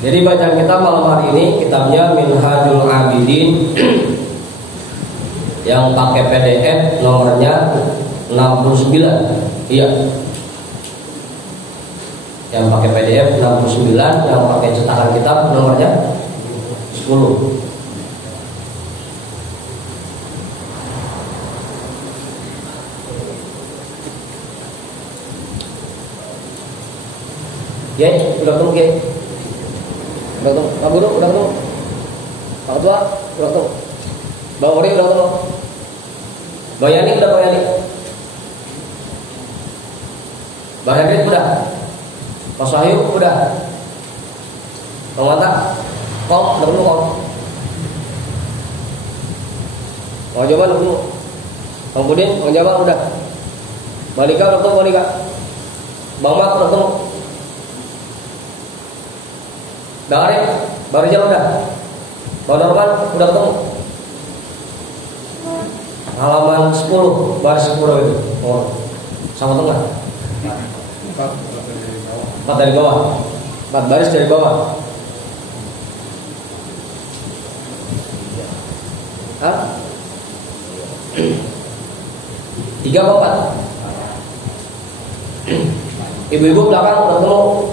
Jadi bacaan kita malam hari ini kitabnya Minhajul Abidin yang pakai PDF nomornya 69. Iya. Yang pakai PDF 69, yang pakai cetakan kitab nomornya 10. Ya, udah ketemu ke? Udah ketemu, Pak Guru udah ketemu, Pak Ketua udah ketemu, Bang Uri udah ketemu, Bang Yani udah, Bang Yani, Bang Hendrik udah, Mas Wahyu udah, Bang Mata, Kong udah ketemu Kong, Bang Jawa udah ketemu, Bang Budin, Bang Jawa udah, Bang Lika udah ketemu, Bang Lika, Bang Mat udah ketemu, Bang Arif, Bang Rizal udah, Bang Norman udah ketemu. Halaman 10, baris 10 itu. Oh, sama tengah. 4 dari bawah. 4 baris dari bawah. Hah? 3 apa 4? Ibu-ibu belakang udah ketemu.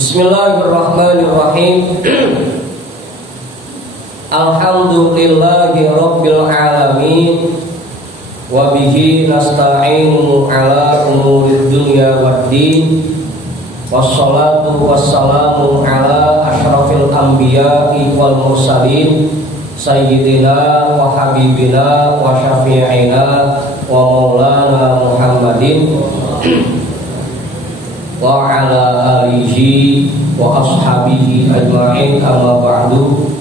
Bismillahirrahmanirrahim. Alhamdulillahi rabbil alamin. Wa bihi nasta'inu ala umurid dunya waddin. Wassalatu wassalamu ala asyrafil anbiya'i wal mursalin sayyidina wa habibina wa syafi'ina wa maulana Muhammadin wa ala alihi wa ashabihi ajma'in, amma ba'du.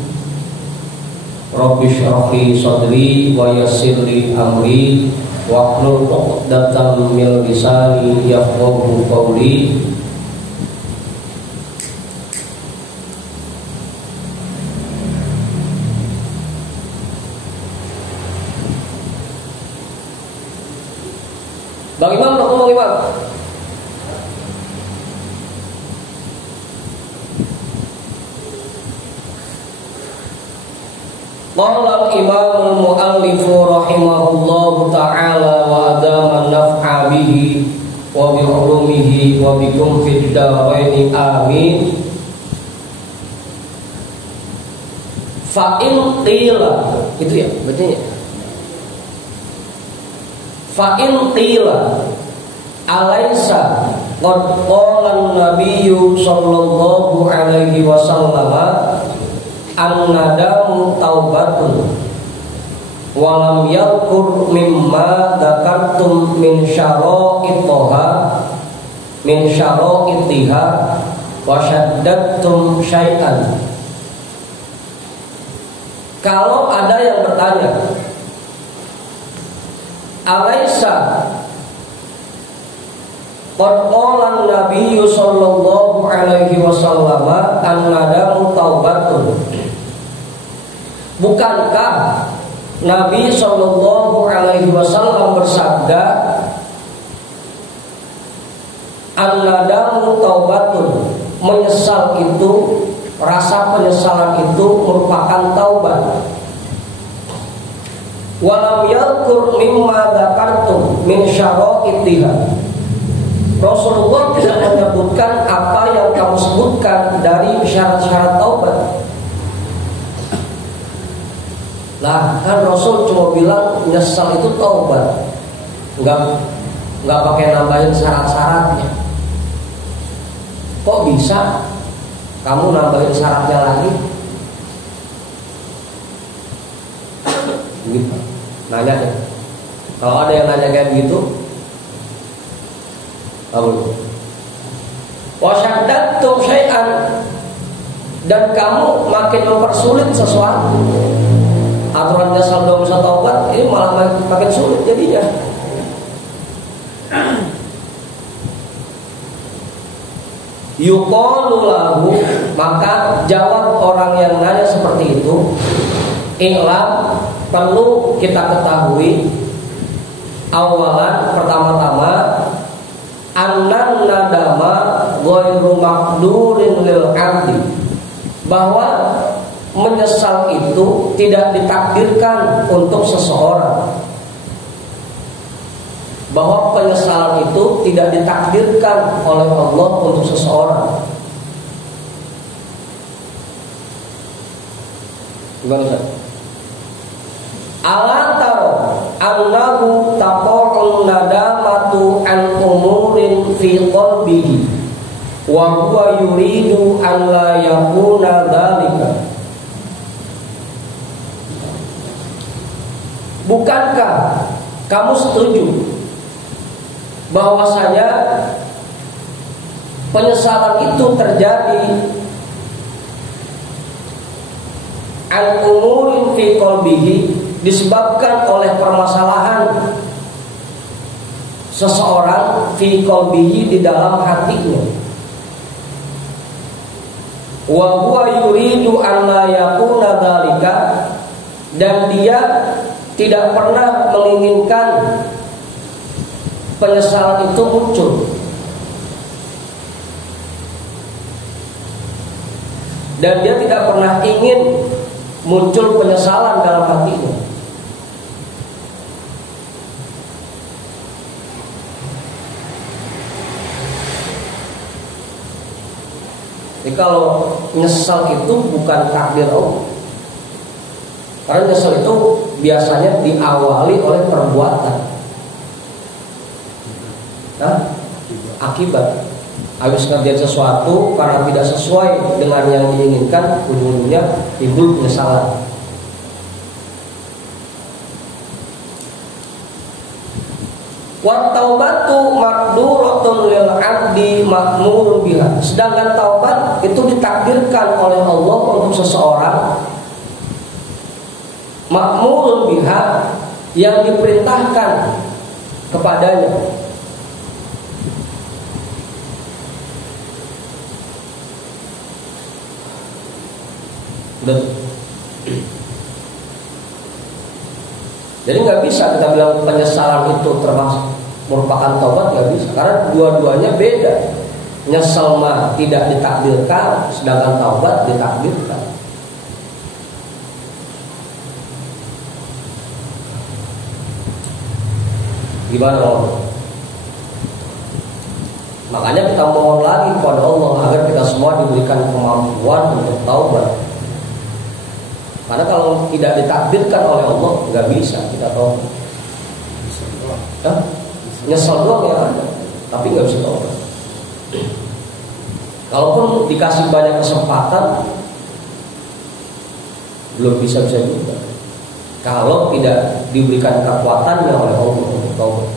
Rabbi shrah li sadri wa yassir li amri wa hlul 'uqdatam min lisani yafqahu qawli. Bang Imam, Bang Imam. Qala al-Imam al-Mu'allif rahimahullahu ta'ala wa adama naf'a bihi wa bi ulumihi wa bikum fid darain amin. Fa in qila, itu ya bacanya. Fa in qila alaysa qad qala an-nabiyyu sallallahu alaihi wasallam an-nadamu taubatun walam yadhkur mimma dzakartum min syara'itiha wa syaddatum syai'an. Kalau ada yang bertanya, alaisa qad qala an-nabiyyu sallallahu alaihi wasallam an-nadamu taubatun, bukankah Nabi Shallallahu Alaihi Wasallam bersabda, an-nadamu taubatun, menyesal itu, rasa penyesalan itu merupakan taubat. Walam yadhkur mimma dzakartum min syara'itiha, Rasulullah tidak menyebutkan apa yang kamu sebutkan dari syarat-syarat taubat. Lah kan Rasul cuma bilang nyesal itu taubat, nggak pakai nambahin syarat-syaratnya. Kok bisa kamu nambahin syaratnya lagi? Gitu. Nanya deh. Kalau ada yang nanya kayak begitu, kamu wasyaddatum syai'an, dan kamu makin mempersulit sesuatu. Aturan nyesal 21 taubat ini malah makin sulit jadinya. Yuqalu lahu, maka jawab orang yang nanya seperti itu, I'lam, perlu kita ketahui, Awalan, pertama-tama, annan nadama ghairu maqdurin lil 'abdi, bahwa menyesal itu tidak ditakdirkan untuk seseorang. Bahwa penyesalan itu tidak ditakdirkan oleh Allah untuk seseorang. Gimana Ustaz? Ala taro annahu taqa'un nadamatu an umurin fi qalbihi wa huwa yuridu an la yakuna dzalika. Bukankah kamu setuju bahwasanya penyesalan itu terjadi an umurin fi qalbihi, disebabkan oleh permasalahan seseorang fi qalbihi, di dalam hatinya. Wa huwa yuridu an la yakuna dzalika, dan dia tidak pernah menginginkan penyesalan itu muncul. Dan dia tidak pernah ingin muncul penyesalan dalam hatinya. Jadi kalau nyesal itu bukan takdir Allah. Karena nyesal itu biasanya diawali oleh perbuatan. Akibat habis ngerjain sesuatu karena tidak sesuai dengan yang diinginkan, ujung-ujungnya timbul penyesalan. Wa taubatu maqduratun lil 'abdi ma'murun biha. Sedangkan taubat itu ditakdirkan oleh Allah untuk seseorang, ma'murun biha, yang diperintahkan kepadanya. Jadi nggak bisa kita bilang penyesalan itu termasuk merupakan taubat, nggak bisa, karena dua-duanya beda. Nyesal mah tidak ditakdirkan, sedangkan taubat ditakdirkan. Gimana Allah? Makanya kita mohon lagi kepada Allah agar kita semua diberikan kemampuan untuk taubat. Karena kalau tidak ditakdirkan oleh Allah, nggak bisa kita taubat. Nyesel doang yang ada, tapi nggak bisa taubat. Kalaupun dikasih banyak kesempatan, belum bisa juga. Kalau tidak diberikan kekuatannya oleh Allah untuk taubat.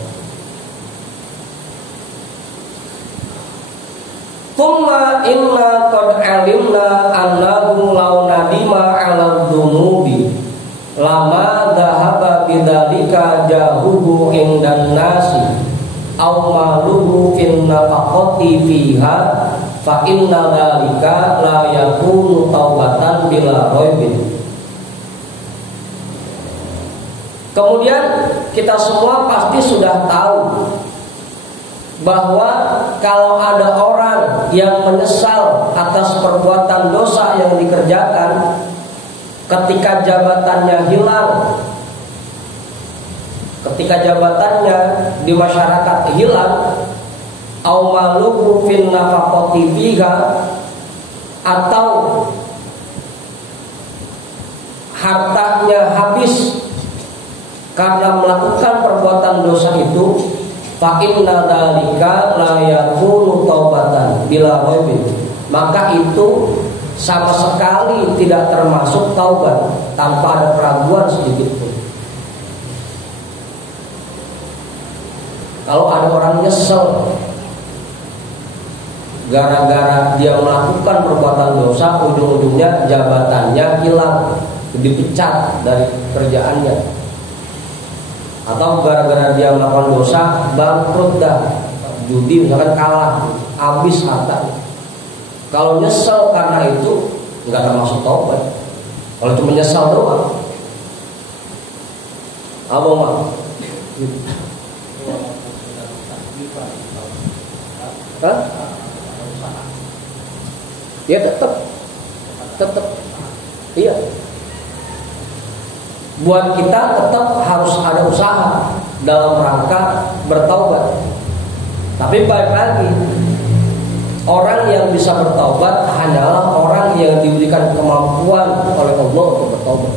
Thumma inna qad alimna annahu law nadima 'ala dhunubi lama dhahaba bidzalika jahuhu indan nasi aw maluhu fin nafaqati fiha fa inna dzalika la yakunu taubatan bila raibin. Kemudian kita semua pasti sudah tahu bahwa kalau ada orang yang menyesal atas perbuatan dosa yang dikerjakan ketika jabatannya hilang, ketika jabatannya di masyarakat hilang, au maluhu fin nafaqati fiha, atau hartanya habis karena melakukan perbuatan dosa itu, fa inna dzalika la yakunu taubatan bila raibin, maka itu sama sekali tidak termasuk taubat tanpa ada keraguan sedikit pun. Kalau ada orang nyesel gara-gara dia melakukan perbuatan dosa, ujung-ujungnya jabatannya hilang, dipecat dari kerjaannya, atau gara-gara dia melakukan dosa bangkrut dah, judi misalkan kalah, habis harta. Kalau nyesel karena itu nggak termasuk taubat. Kalau cuma nyesel doang, abang mah Hah? Ya tetap iya. Buat kita tetap harus ada usaha dalam rangka bertaubat. Tapi balik lagi, orang yang bisa bertaubat hanyalah orang yang diberikan kemampuan oleh Allah untuk bertaubat.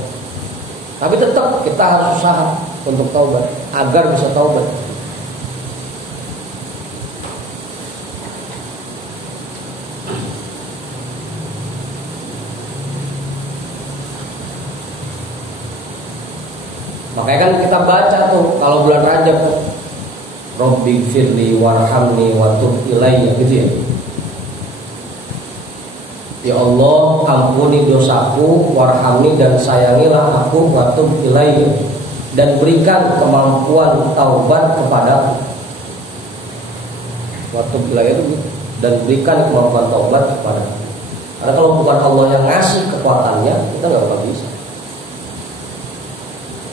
Tapi tetap kita harus usaha untuk taubat agar bisa taubat. Makanya kan kita baca tuh kalau bulan Rajab tuh, Rabbi firli warhamni wa tub ilayya, gitu ya. Ya Allah, ampuni dosaku, warhamni, dan sayangilah aku, wa tub ilayya, dan berikan kemampuan taubat kepadaku. Wa tub ilayya itu, dan berikan kemampuan taubat kepadaku. Karena kalau bukan Allah yang ngasih kekuatannya, kita nggak bakal bisa.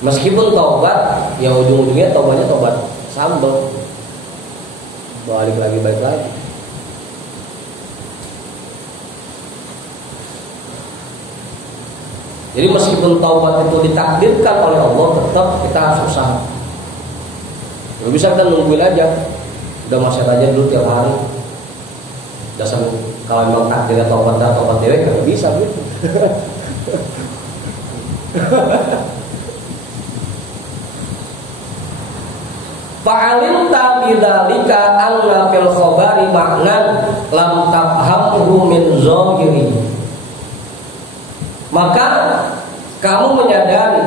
Meskipun taubat, ya ujung-ujungnya taubatnya taubat sambel, balik lagi. Jadi meskipun taubat itu ditakdirkan oleh Allah, tetap kita harus usaha. Gak bisa kita nungguin aja, udah masyarakat aja dulu tiap hari. Dasar kalau memang takdirnya taubat dewek, gak bisa gitu. Fa'alimta bidzalika anna fil khabari ma'nan lam tafhamhu min zahiri. Maka kamu menyadari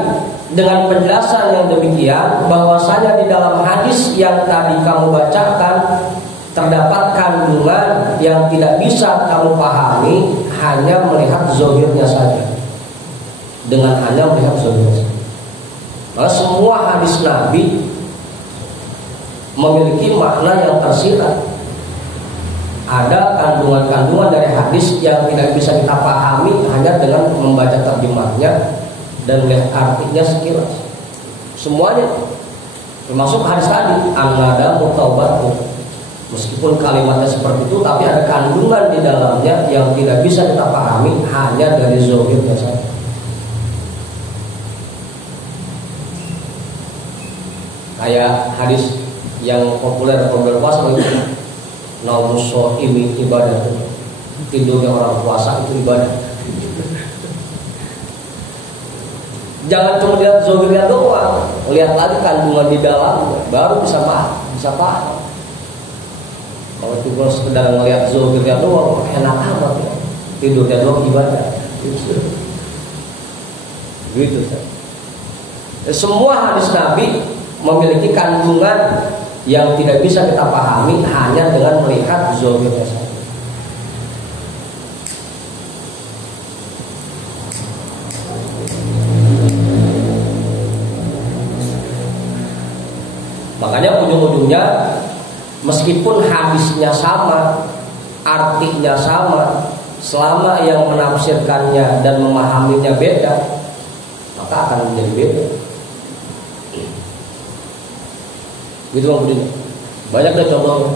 dengan penjelasan yang demikian bahwasanya di dalam hadis yang tadi kamu bacakan terdapat kandungan yang tidak bisa kamu pahami hanya melihat zahirnya saja. Dengan hanya melihat zahirnya saja. Maka semua hadis Nabi memiliki makna yang tersirat. Ada kandungan-kandungan dari hadis yang tidak bisa kita pahami hanya dengan membaca terjemahnya dan melihat artinya sekilas. Semuanya, termasuk hadis tadi, an-nada mutaubatun. Meskipun kalimatnya seperti itu, tapi ada kandungan di dalamnya yang tidak bisa kita pahami hanya dari zahirnya saja. Kayak hadis yang populer puasa itu, naumus shaimi ibadah, tidurnya orang puasa itu ibadah. Jangan cuma lihat zahirnya doang, lihat lagi kandungan di dalam, baru bisa paham. Kalau cuma sekedar ngelihat zahirnya doang, enak amat ya. Tidurnya doang ibadah. Gitu. Semua hadis Nabi memiliki kandungan yang tidak bisa kita pahami hanya dengan melihat zahirnya saja. Makanya ujung-ujungnya meskipun hadisnya sama, artinya sama, selama yang menafsirkannya dan memahaminya beda, maka akan menjadi beda. Gitu Bang Budin. Banyak deh contohnya.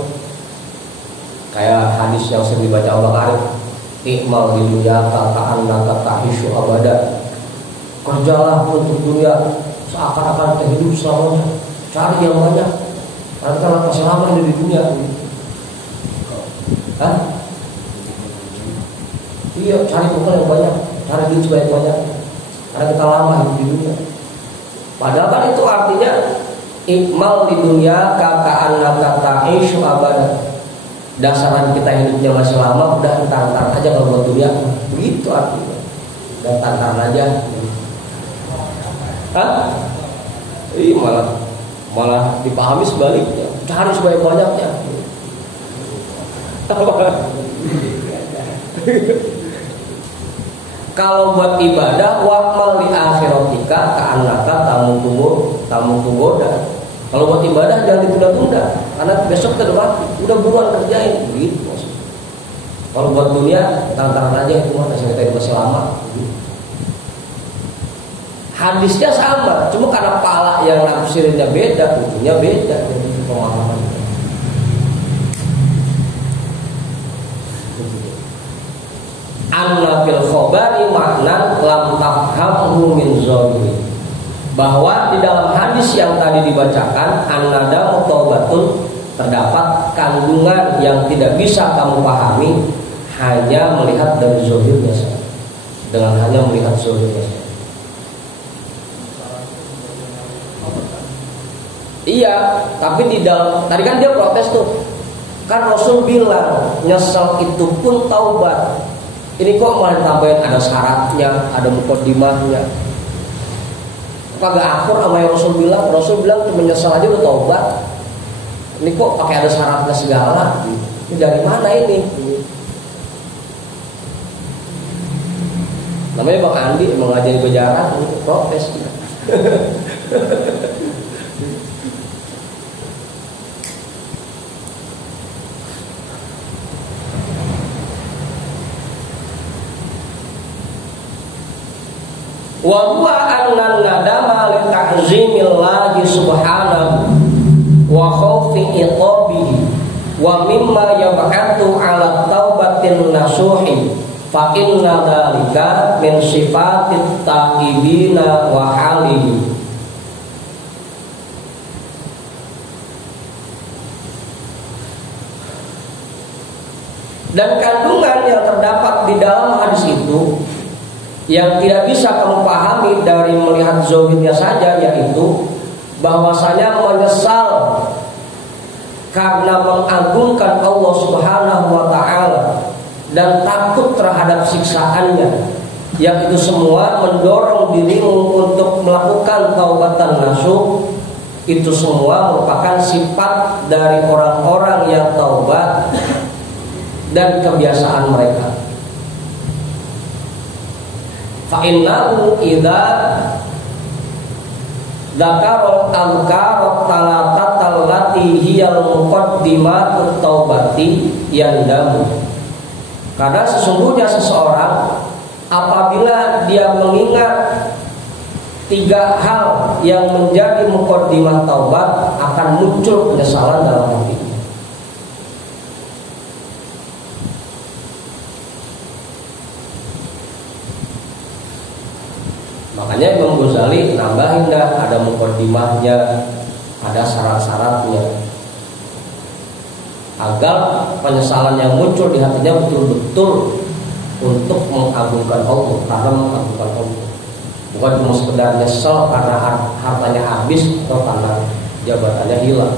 Kayak hadis yang sering dibaca Allah Karim, "Iqmal di dunya ka'annaka tahishu abada." Kerjalah untuk dunia seakan-akan kita hidup selamanya. Cari yang banyak. Karena kita masih lama hidup di dunia. Hah? Iya, cari bekal yang banyak, cari duit sebanyak-banyak. Karena kita lama hidup di dunia. Padahal kan itu artinya ikmal di dunia kaka'annaka ta'ishu abada. Dasaran kita hidupnya masih lama, udah entar aja kalau buat dunia. Begitu artinya. Dan entar aja. Hah? Iya, malah dipahami sebaliknya. Cari sebanyak-banyaknya. Kalau buat ibadah, wa'mal li akhiratika ka'annaka tamutugoda. Kalau buat ibadah jangan ditunda-tunda, karena besok kita udah buruan kerjain, gitu maksudnya. Kalau buat dunia, tantangan aja itu masih kita masih lama. Hadisnya sama, cuma karena pala yang nafsirinnya beda, ujungnya beda dari pemahaman. anna fil khabari makna lam tafhamhu min zahiri, bahwa di dalam hadis yang tadi dibacakan annada taubatun terdapat kandungan yang tidak bisa kamu pahami hanya melihat dari zahirnya saja, dengan hanya melihat zahirnya saja. Iya, tapi di dalam tadi kan dia protes tuh. Kan Rasul bilang nyesel itu pun taubat. Ini kok malah ditambahin ada syaratnya, ada muqaddimahnya. Kagak akur sama yang Rasul bilang. Rasul bilang cuma nyesel aja udah taubat. Ini kok pakai ada syaratnya segala. Ini dari mana ini? Namanya Bang Andi emang ngajari berjarak, protes. Wa huwa anna nadama li ta'zimillahi subhanahu wa khawfi iqabihi wa mimma yab'atu 'ala taubatin nasuhi fa inna dzalika min sifatit taibina wa halihi. Dan kandungan yang terdapat di dalam hadis itu yang tidak bisa kamu pahami dari melihat zahirnya saja, yaitu bahwasanya menyesal karena mengagungkan Allah Subhanahu wa taala dan takut terhadap siksaannya, yang itu semua mendorong dirimu untuk melakukan taubatan nasuh. Itu semua merupakan sifat dari orang-orang yang taubat dan kebiasaan mereka. Fa innahu idza dzakarul azkar talatatal lati hiyal muqaddimatut taubati yandamu. Karena sesungguhnya seseorang apabila dia mengingat 3 hal yang menjadi muqaddimah taubat, akan muncul penyesalan dalam hatinya. Makanya Imam Ghazali nambahin dah, ada muqaddimahnya, ada syarat-syaratnya, agar penyesalan yang muncul di hatinya betul-betul untuk mengagungkan Allah, karena mengagungkan Allah, bukan cuma sekedar nyesel karena hartanya habis atau karena jabatannya hilang.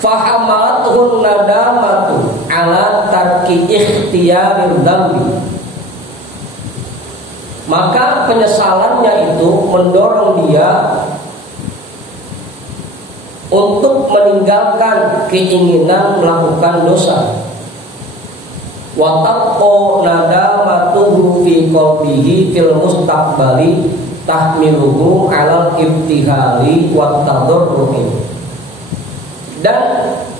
Fahamathun nadamatu ala tarki ikhtiyarir dzambi, maka penyesalannya itu mendorong dia untuk meninggalkan keinginan melakukan dosa. Wa taqo nadamatuhu fi qalbihi fil mustaqbali tahmiluhu alal ibtihali wa tadarruhi. Dan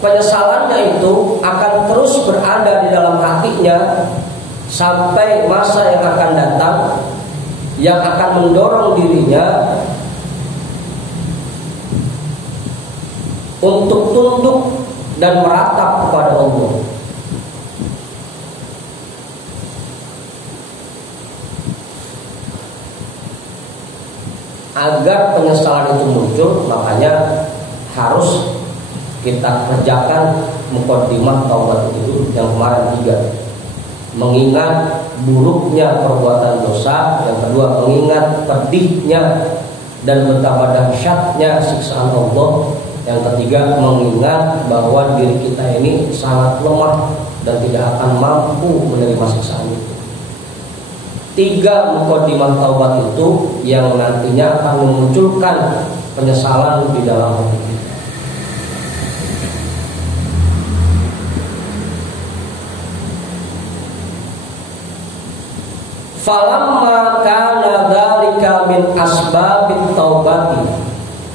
penyesalannya itu akan terus berada di dalam hatinya sampai masa yang akan datang, yang akan mendorong dirinya untuk tunduk dan meratap kepada Allah. Agar penyesalan itu muncul, makanya harus kita kerjakan muqaddimah taubat itu yang kemarin 3. Mengingat buruknya perbuatan dosa, yang kedua mengingat pedihnya dan betapa dahsyatnya siksaan Allah, yang ketiga mengingat bahwa diri kita ini sangat lemah dan tidak akan mampu menerima siksaan itu. 3 muqaddimah taubat itu yang nantinya akan memunculkan penyesalan di dalam hati. Falamma kana dzalika min asbabit taubati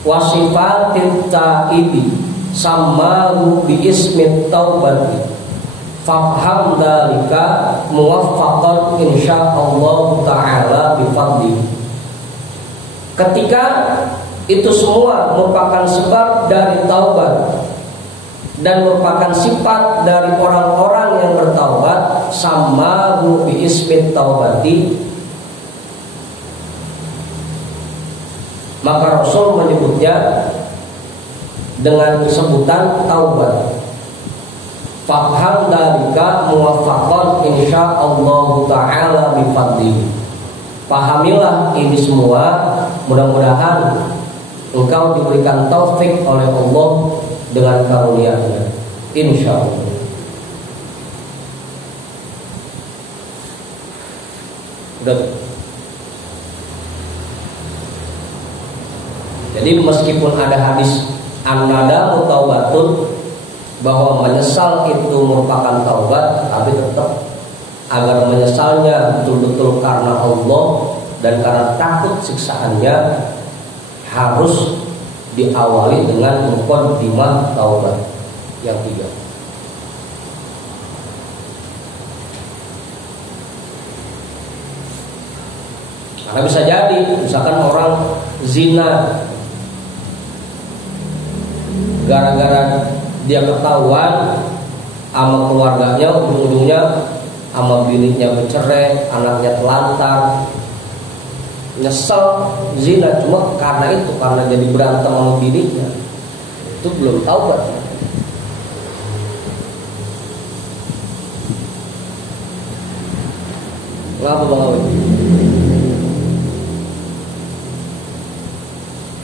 wa sifatit taibi sammahu bi ismit taubati fafham dzalika muwaffaqan insyaallah taala bi fadli. Ketika itu semua merupakan sebab dari taubat dan merupakan sifat dari orang-orang yang bertaubat, sama bi ismit taubati, maka Rasul menyebutnya dengan sebutan taubat. Faham dalika muwaffaqan insyaallah taala bi fadli. Pahamilah ini semua, mudah-mudahan engkau diberikan taufik oleh Allah dengan karunia-Nya, insyaallah. Udah. Jadi meskipun ada hadis an-nadamu taubatun, bahwa menyesal itu merupakan taubat, tapi tetap agar menyesalnya betul-betul karena Allah dan karena takut siksaannya, harus diawali dengan muqaddimah taubat yang 3. Karena bisa jadi misalkan orang zina, gara-gara dia ketahuan sama keluarganya, ujung-ujungnya sama bininya bercerai, anaknya telantar, nyesel zina cuma karena itu, karena jadi berantem sama bininya, itu belum taubat. Kenapa Bang Awi?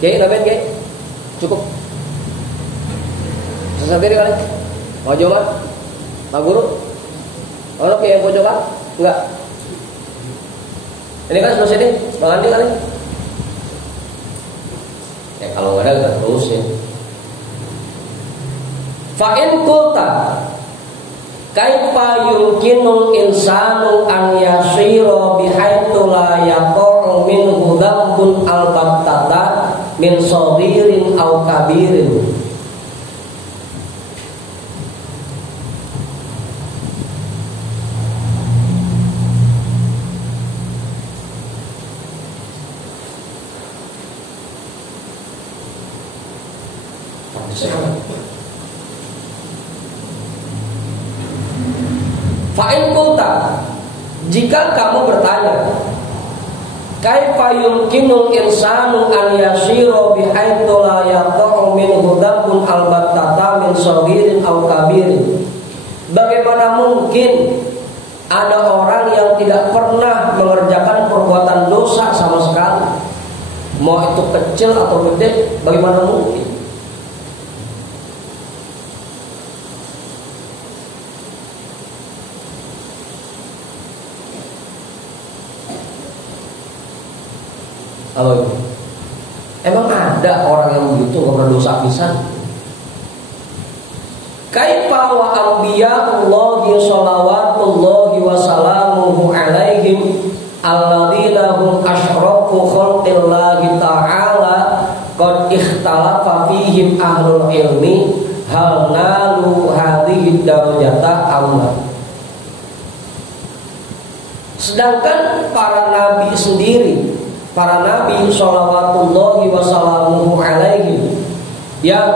Oke, namanya oke, cukup. Sendiri kali, mau jawab? Pak Guru? Oke, yang pojokan? Enggak. Ini kan sebelah sini, Bang Andi kali. Ya kalau nggak ada kita terusin. Fa'in kulta kaifa yumkinul insanu an yasira bihaitsu la yaqa'u minhu dzambun albattata min shaghirin aw kabirin. Fa'in kulta, jika kamu bertanya, kaifa yumkinul insanu an yasira bihaitsu la yaqa'u minhu dzambun albattata min shaghirin aw kabirin, bagaimana mungkin ada orang yang tidak pernah mengerjakan perbuatan dosa sama sekali, mau itu kecil atau gede, bagaimana mungkin? Halo, emang ada orang yang begitu nggak berdosa pisan? Kaifa wa anbiya'ullahi shalawatullahi wa salamuhu alaihim alladzina hum asyrafu khalqillahi ta'ala qad ikhtalafa fihim ahlul ilmi hal nalu hadhihi darajata Allah. Sedangkan para nabi sendiri, para nabi sholawatullahi wassalamuhu alaihim, yang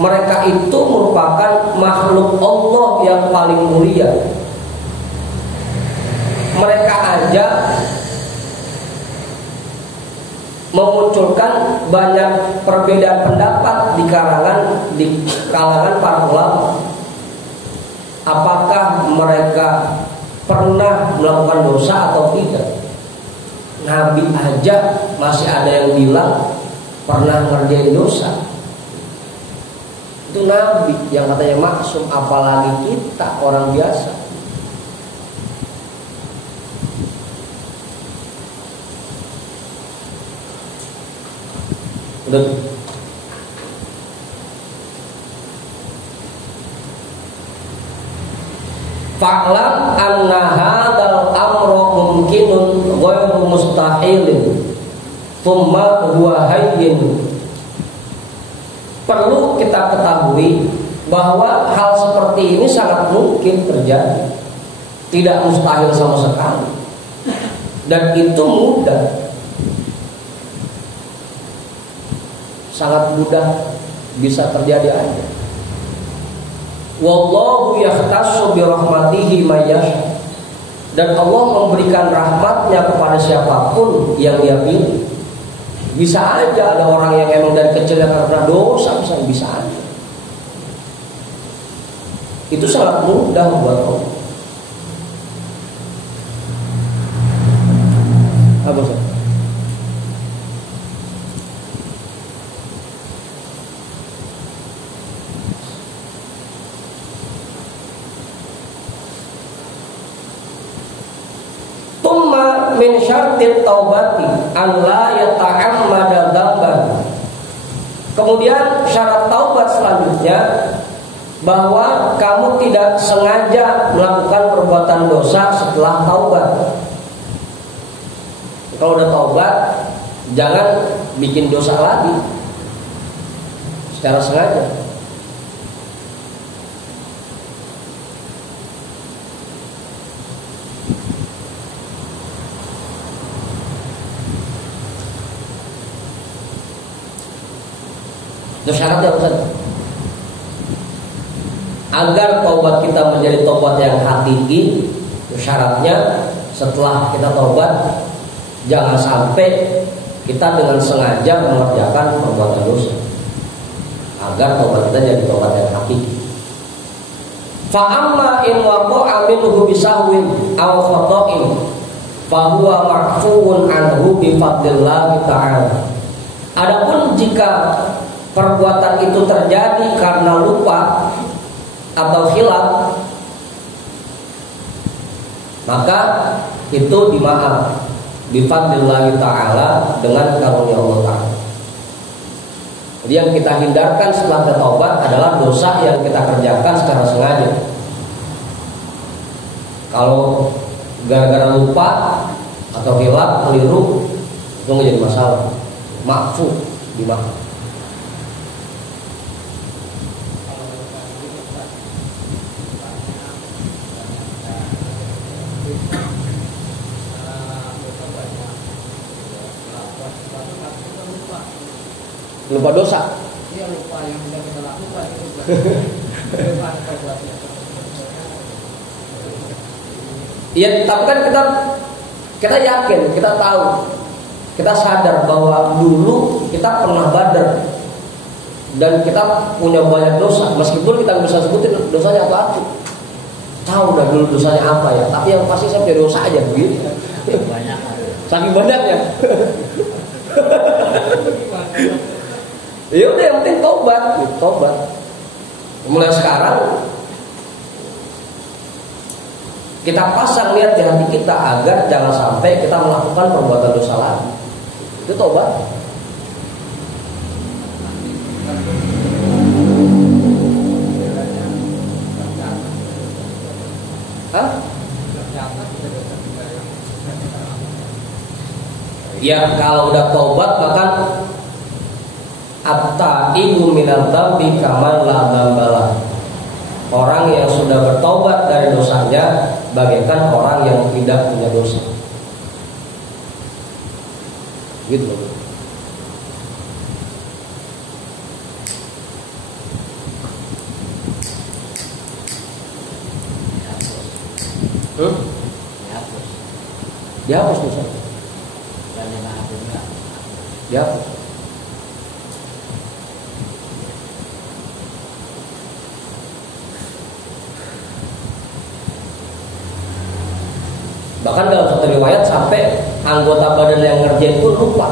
mereka itu merupakan makhluk Allah yang paling mulia, mereka aja memunculkan banyak perbedaan pendapat di kalangan para ulama. Apakah mereka pernah melakukan dosa atau tidak? Nabi aja masih ada yang bilang pernah ngerjain dosa. Itu Nabi yang katanya maksum, apalagi kita orang biasa. Udah. Fa'lam anna hadzal amra mumkinun ghairu mustahilin thumma huwa hayyin. Perlu kita ketahui bahwa hal seperti ini sangat mungkin terjadi, tidak mustahil sama sekali, dan itu mudah, sangat mudah bisa terjadi aja. Wallahu yahtassu bi rahmatihi may yasha. Dan Allah memberikan rahmatnya kepada siapapun yang Dia pilih. Bisa aja ada orang yang emang dari kecil yang karena dosa, bisa aja. Itu sangat mudah buat Allah. Apa sih? Tumma min syartit taubati an la yata'ammada dzamban. Kemudian syarat taubat selanjutnya bahwa kamu tidak sengaja melakukan perbuatan dosa setelah taubat. Kalau udah taubat, jangan bikin dosa lagi secara sengaja. Itu syaratnya Ustaz. Agar taubat kita menjadi taubat yang hakiki, syaratnya setelah kita taubat jangan sampai kita dengan sengaja mengerjakan perbuatan dosa. Agar taubat kita jadi taubat yang hakiki. Fa amma in waqa'a minhu bisahwin aw khata'in fa huwa marfu'un anhu bi fadlillah ta'ala. Adapun jika perbuatan itu terjadi karena lupa atau khilaf, maka itu dimaaf bifadlillahi ta'ala dengan karunia Allah Ta'ala. Jadi yang kita hindarkan setelah kita taubat adalah dosa yang kita kerjakan secara sengaja. Kalau gara-gara lupa atau khilaf, keliru, itu menjadi masalah. Maafu, dimaaf. Lupa dosa. Iya, lupa yang sudah kita lakukan itu. Iya, tapi kan kita yakin, kita tahu, kita sadar bahwa dulu kita pernah badar dan kita punya banyak dosa, meskipun kita nggak bisa sebutin dosanya apa. Tahu dah dulu dosanya apa ya, tapi yang pasti saya punya dosa aja begitu. Banyak. Saking banyaknya. Ya udah, yang penting tobat. Mulai sekarang kita pasang niat di hati kita agar jangan sampai kita melakukan perbuatan dosa lagi. Itu tobat. Hah? Ya kalau udah tobat maka at-taibu minal dzambi kaman la dzambalah. Orang yang sudah bertobat dari dosanya bagaikan orang yang tidak punya dosa. Gitu. Dihapus dosa. Dihapus. Bahkan dalam satu riwayat sampai anggota badan yang ngerjain pun lupa.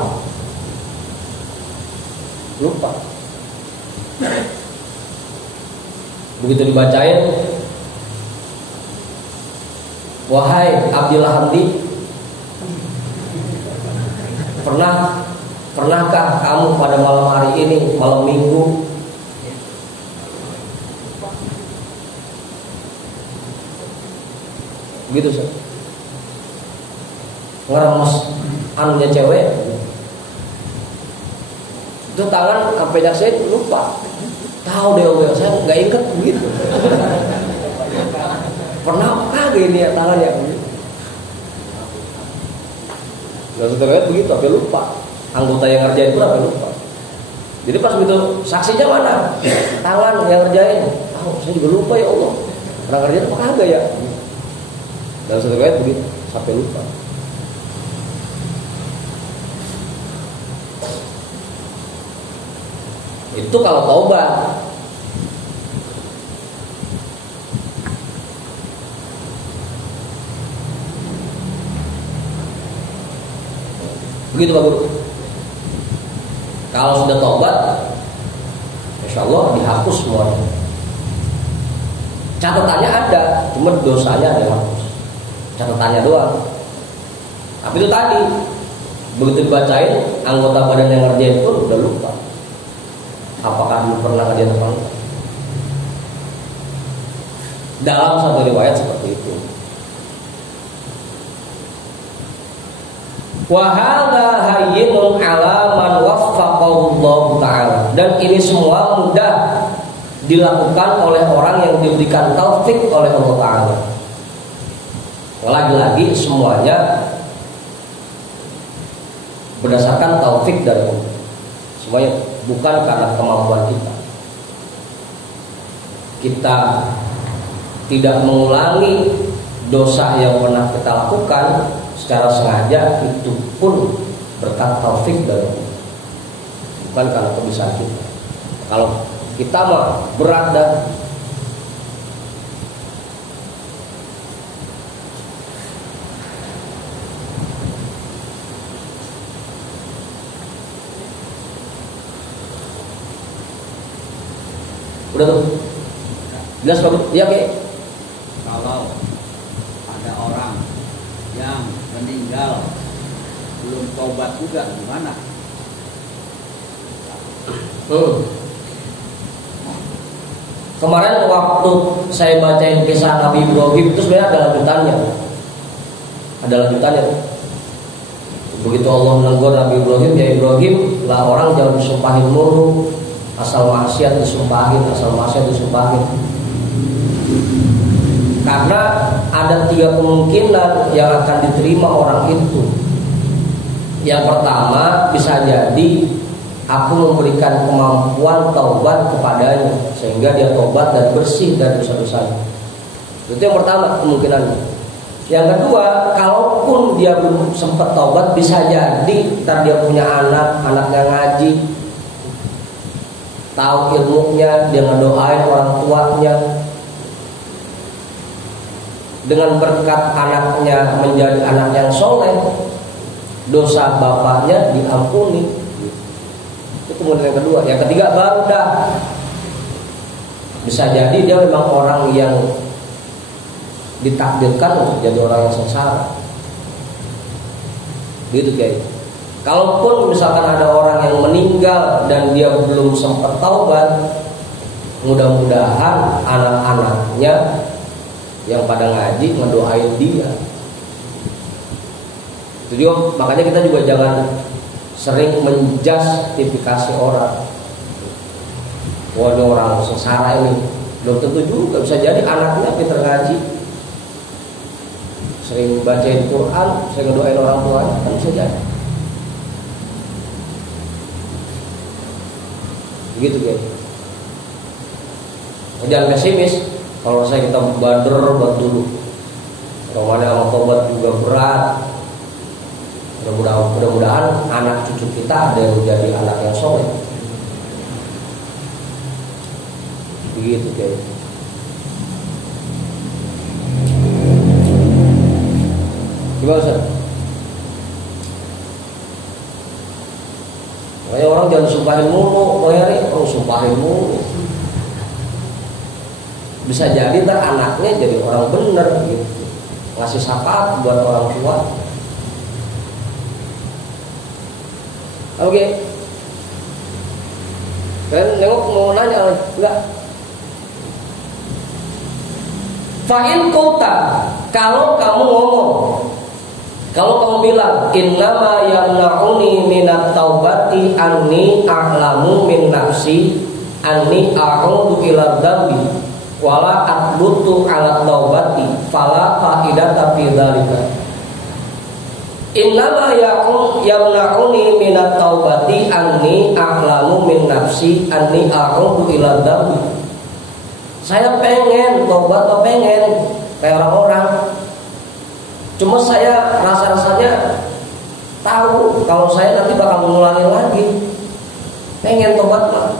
Begitu dibacain, wahai Abdillah Hamdi, pernahkah kamu pada malam hari ini, malam minggu, begitu sih, ngeremes anunya cewek, itu tangan sampai saya lupa. Tahu deh, saya nggak inget begitu. Pernah kagak ini ya tangan ya begitu. Nggak seterusnya begitu, sampai lupa. Anggota yang ngerjain pun sampai lupa. Jadi pas begitu saksinya mana? Tangan yang ngerjain. Saya juga lupa ya Allah. Pernah ngerjain apa kagak ya? Dalam satu riwayat begitu sampai lupa. Itu kalau taubat. Begitu Pak Guru. Kalau sudah taubat, insya Allah dihapus semuanya. Catatannya ada, cuma dosanya ada yang hapus. Catatannya doang. Tapi itu tadi, begitu dibacain, anggota badan yang ngerjain pun udah lupa. Apakah dulu pernah ngerjain apa enggak? Dalam satu riwayat seperti itu. Wa hadza hayyinun 'ala man waffaqallahu ta'ala. Dan ini semua mudah dilakukan oleh orang yang diberikan taufik oleh Allah Ta'ala. Lagi-lagi semuanya berdasarkan taufik dari Allah. Semuanya bukan karena kemampuan kita. Kita tidak mengulangi dosa yang pernah kita lakukan secara sengaja, itu pun berkat taufik dari Allah, bukan karena kebiasaan kita. Kalau kita mah berat dan udah tuh jelas bagus ya Oke. Kalau ada orang yang meninggal belum taubat juga gimana? Kemarin waktu saya bacain kisah Nabi Ibrahim itu sebenarnya ada lanjutannya. Ada lanjutannya. Begitu Allah menegur Nabi Ibrahim, ya Ibrahim lah orang jangan disumpahin mulu, asal maksiat disumpahin, asal maksiat disumpahin. Karena ada 3 kemungkinan yang akan diterima orang itu. Yang pertama, bisa jadi aku memberikan kemampuan taubat kepadanya sehingga dia taubat dan bersih dari dosa-dosanya. Itu yang pertama kemungkinannya. Yang kedua, kalaupun dia belum sempat taubat, bisa jadi ntar dia punya anaknya ngaji, tahu ilmunya, dia ngedoain orang tuanya. Dengan berkat anaknya menjadi anak yang soleh, dosa bapaknya diampuni. Itu kemudian yang kedua. Yang ketiga baru dah, bisa jadi dia memang orang yang ditakdirkan untuk jadi orang yang sengsara. Gitu kayak. Kalaupun misalkan ada orang yang meninggal dan dia belum sempat taubat, mudah-mudahan anak-anaknya yang pada ngaji ngedoain dia. Itu juga, makanya kita juga jangan sering menjustifikasi orang. Wah, ini orang sengsara ini. Belum tentu juga, bisa jadi anaknya pintar ngaji, sering bacain Quran, sering ngedoain orang tuanya, kan bisa jadi. Begitu guys. Jangan pesimis. Kalau saya kita bader buat dulu, kemana sama tobat juga berat. Mudah-mudahan anak cucu kita ada yang jadi anak yang soleh. Begitu guys. Gimana Ustaz? Makanya orang jangan sumpahin mulu, orang sumpahin mulu. Bisa jadi ntar anaknya jadi orang bener gitu, ngasih syafaat buat orang tua. Oke. Dan nengok mau nanya enggak? Fa'in kota, kalau kamu ngomong, kalau kamu bilang innama yamna'uni minat taubati anni a'lamu min nafsi anni a'udu ila dzambi wala atbutu ala taubati fala faidata fi dzalika. Innama yamna'uni minat taubati anni a'lamu min nafsi anni a'udu ila dzambi. Saya pengen tobat, pengen kayak orang-orang. Cuma saya rasa-rasanya tahu kalau saya nanti bakal mengulangi lagi. Pengen tobat mah.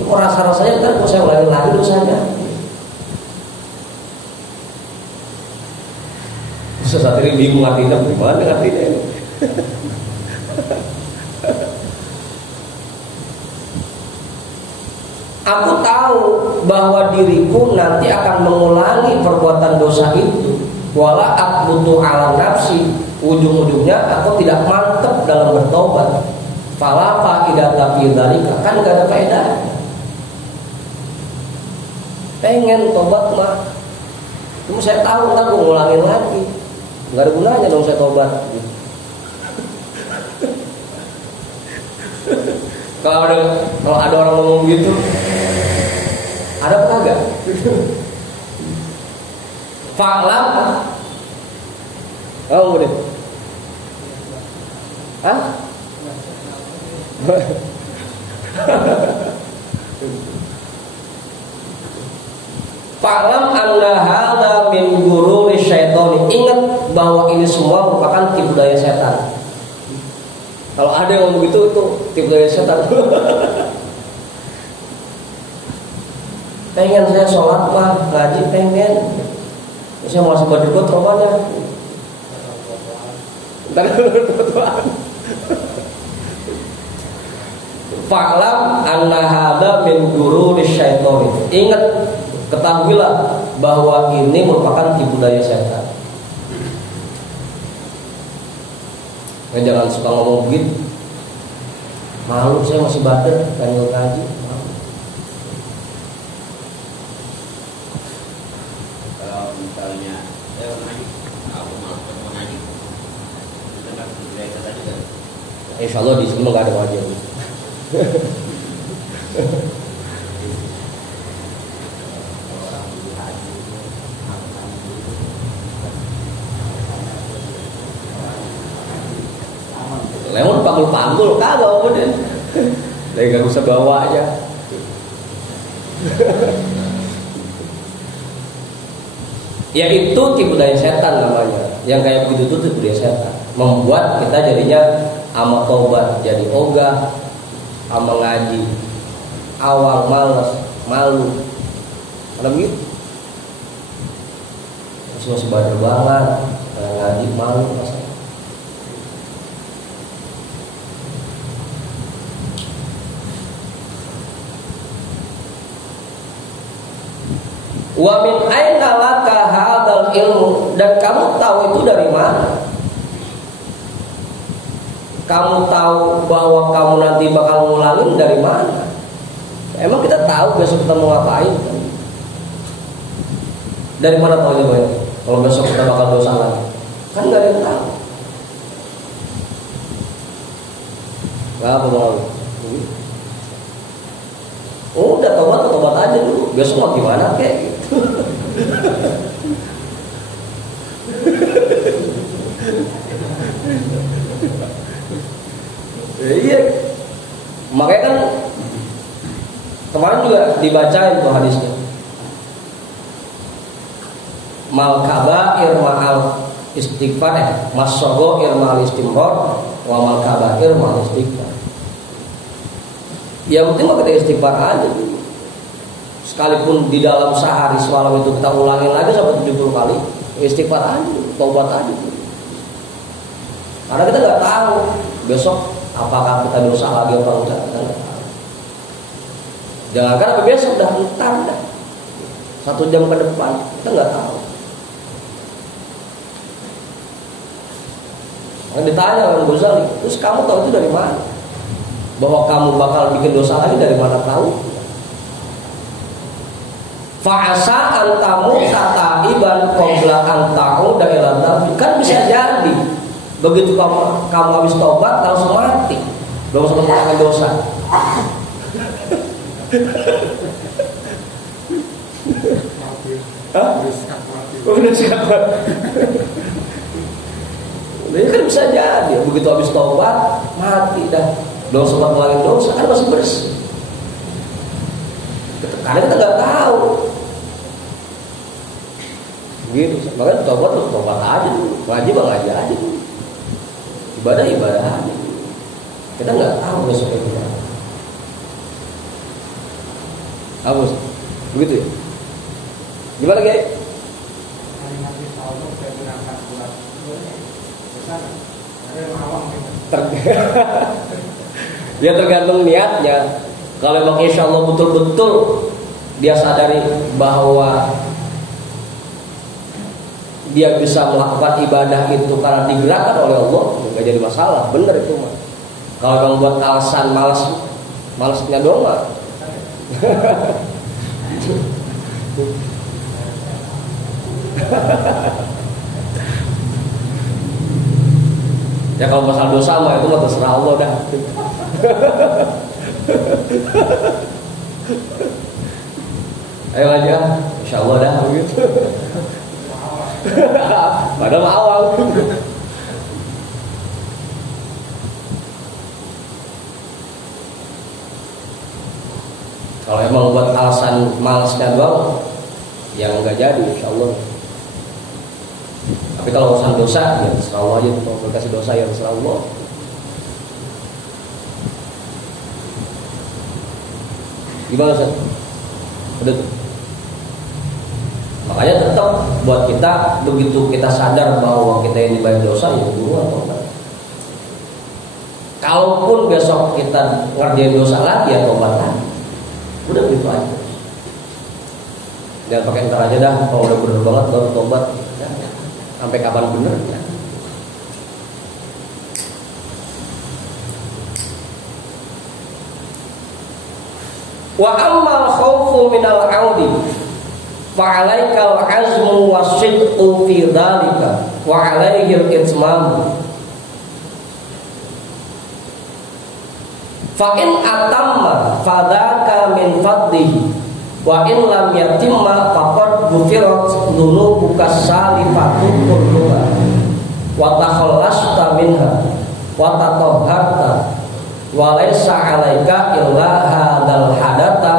Cuma rasa-rasanya kan kalau saya ulangi lagi dosanya. Saat ini bingung artinya, gimana artinya ini? Aku tahu bahwa diriku nanti akan mengulangi perbuatan dosa itu. Wala aqbutu ala nafsi, ujung-ujungnya aku tidak mantep dalam bertobat. Fala faidata fi dzalika, kan gak ada faedah. Pengen tobat mah, cuma saya tahu ntar gue ngulangin lagi. Gak ada gunanya dong saya tobat. Kalau ada orang ngomong gitu, ada apa kagak? Fa'lam. Oh udah. Hah? Fa'lam anna hadza min gururi syaitani. Ingat bahwa ini semua merupakan tipu daya setan. Kalau ada yang ngomong gitu, itu tipu daya setan. Pengen saya sholat mah, ngaji pengen. Saya mau sempat berbuat romannya. Entar berbuat. Fa'lam anna hadza min gururi syaitani. Ingat, ketahuilah bahwa ini merupakan tipu daya setan. Jangan suka ngomong begitu. Malu saya masih badan dan ngaji. Kalau misalnya saya ngaji, aku malah mau ngaji. Dengar mereka tadi kan. Insya Allah di sini nggak ada wajib. Lemon panggul-panggul kagak apa deh. Lagi gak usah bawa aja. Ya itu tipu daya setan namanya. Yang kayak begitu tuh tipu daya setan. Membuat kita jadinya ama tobat jadi ogah, ama ngaji awal malas, malu. Ada begitu? Masih bader banget, ngaji malu masa. Wa min aina laka hadzal ilmu, dan kamu tahu itu dari mana? Kamu tahu bahwa kamu nanti bakal ngulangin dari mana? Emang kita tahu besok kita mau ngapain? Dari mana tahu aja Boy? Kalau besok kita bakal dosa lagi? Kan gak ada yang tahu. Gak apa mau? Udah tobat aja dulu. Besok mau gimana kek? Iya, makanya kan kemarin juga dibacain tuh hadisnya. Mal kabair ma'al istighfar, masogoir ma'al istimror, wa mal kabair ma'al istighfar. Ya penting mah kita istighfar aja. Sekalipun di dalam sehari semalam itu kita ulangin lagi sampai 70 kali, istighfar aja, taubat aja. Karena kita nggak tahu besok apakah kita dosa lagi apa enggak, kita nggak tahu. Jangankan sampai besok, dah entar dah 1 jam ke depan kita nggak tahu. Nah, ditanya orang Ghazali, terus kamu tahu itu dari mana? Bahwa kamu bakal bikin dosa lagi dari mana tahu? Fa'asa antamu tataiban qabla anta'u da'ilan nabi. Kan bisa jadi begitu kamu habis tobat langsung mati, belum sempat melakukan dosa. Hah? Udah siap. Ini kan bisa jadi begitu habis taubat mati dah. Dosa mengulangi dosa kan masih bersih. Karena kita nggak tahu. Gitu. Makanya taubat aja dulu. Ngaji aja dulu. Ibadah aja. Kita nggak tahu besoknya gimana. Abus, begitu ya? Gimana guys? Ya tergantung niatnya. Kalau memang insya Allah betul-betul dia sadari bahwa dia bisa melakukan ibadah itu karena digerakkan oleh Allah, nggak jadi masalah, bener itu mah. Kalau memang buat alasan malasnya doang mah. Ya kalau masalah dosa mah itu mah terserah Allah dah. Ayo aja, insya Allah dah begitu. Padahal mah awal. Kalau emang buat alasan malasnya doang, yang nggak jadi, insya Allah. Tapi kalau urusan dosa, ya terserah Allah aja. Kalau berkasih dosa, ya terserah Allah. Gimana Ustaz? Udah tuh. Makanya tetap buat kita, begitu kita sadar bahwa kita ini banyak dosa, ya dulu atau enggak. Kalaupun besok kita ngerjain dosa lagi, ya tobat lagi. Udah begitu aja. Jangan pakai ntar aja dah. Kalau udah bener banget baru tobat. Sampai kapan bener? Ya. Wa ammal khawfu minal 'audi fa 'alaikal 'azmu wasidqu fi dzalika wa 'alaihil itmam. Fa in atamma fadzaka min fadlihi wa in lam yatimma faqad ghufirat dzunubuka salifatu kulluha wa takhallasta minha wa tatahharta wa laysa 'alaika illa hadzal hadatsa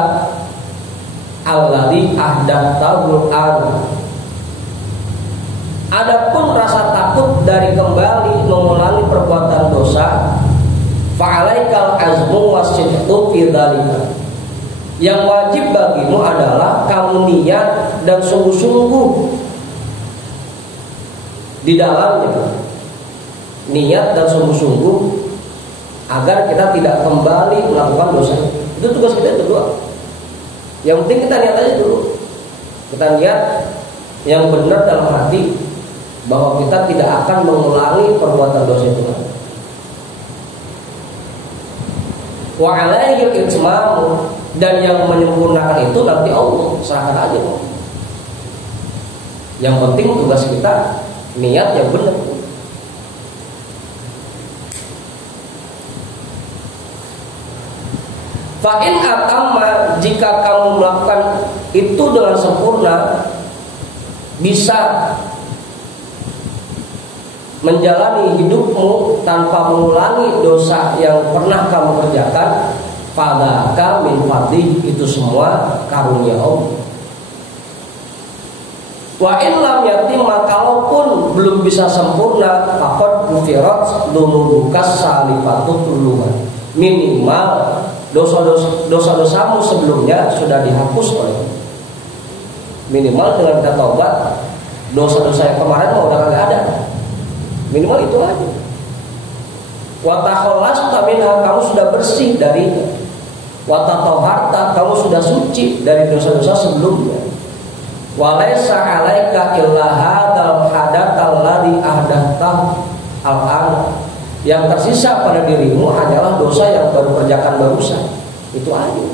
alladzi ahdatsahu an. Adapun rasa takut dari kembali mengulangi perbuatan dosa, fa'alaikal azmu wasidqu fi dzalika. Yang wajib bagimu adalah kamu niat dan sungguh-sungguh di dalamnya. Niat dan sungguh-sungguh agar kita tidak kembali melakukan dosa. Itu tugas kita berdua. Yang penting kita niat aja dulu. Kita niat yang benar dalam hati bahwa kita tidak akan mengulangi perbuatan dosa itu lagi. Wa alaihil itmamu, dan yang menyempurnakan itu nanti Allah, serahkan aja kok. Yang penting tugas kita niat yang benar. Fa in atamma, jika kamu melakukan itu dengan sempurna, bisa menjalani hidupmu tanpa mengulangi dosa yang pernah kamu kerjakan, fadzaka min fadlih, itu semua karunia Allah. Wa in lam yatimma, kalaupun belum bisa sempurna, faqad ghufirat dzunubuka salifatu kulluha, minimal dosa-dosamu sebelumnya sudah dihapus oleh Allah. Minimal dengan kita taubat, dosa-dosa yang kemarin mau udah kagak ada. Minimal itu aja. Wa takhallasta minha, kamu sudah bersih darinya. Wa tatahharta, kamu sudah suci dari dosa-dosa sebelumnya. Wa laisa 'alaika illa hadzal hadatsal ladzi ahdatsahu al-an. Yang tersisa pada dirimu hanyalah dosa yang baru kerjakan barusan. Itu aja.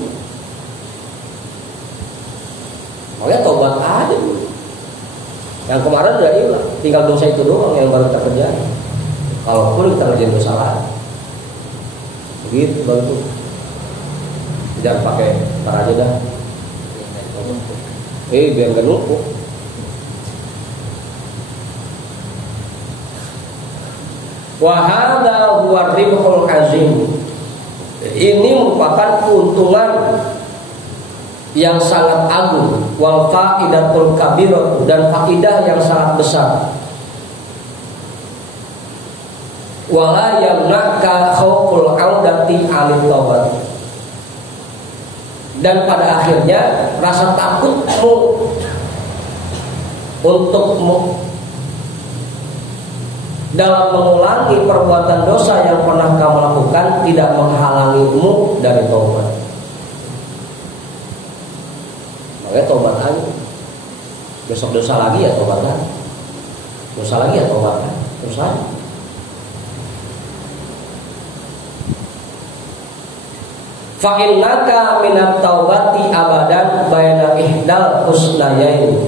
Makanya tobat aja dulu. Yang kemarin udah hilang, tinggal dosa itu doang yang baru kita kerjain. Kalaupun kita kerjain dosa lain, begitu baru. Jangan pakai tar aja dah. Biar gak numpuk. Wa hadza huwa ribhul azim. Ini merupakan keuntungan yang sangat agung, wal faidatul kabirah, dan faidah yang sangat besar. Wala yamnaka khauful audati 'anil taubat. Dan pada akhirnya rasa takutmu untukmu dalam mengulangi perbuatan dosa yang pernah kamu lakukan tidak menghalangimu dari taubat. Makanya taubat aja. Besok dosa lagi ya taubat lagi. Dosa lagi ya taubat lagi. Terus aja. Fa innaka minat taubati abadan baina ihdal husnayain.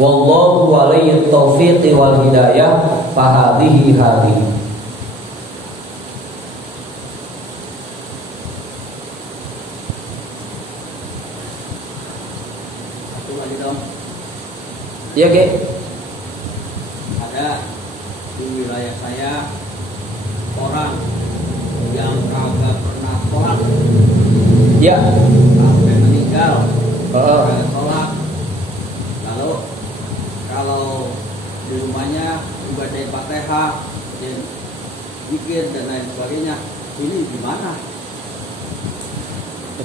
Wallahu waliyyut taufiqi wal hidayah fa hadhihi hadhihi. Satu lagi dong. Iya, Ge. Ada di wilayah saya orang yang kagak pernah sholat, Ya. sampai meninggal Heeh. kagak sholat. Lalu kalau di rumahnya baca Fatihah dan zikir dan lain sebagainya, ini gimana?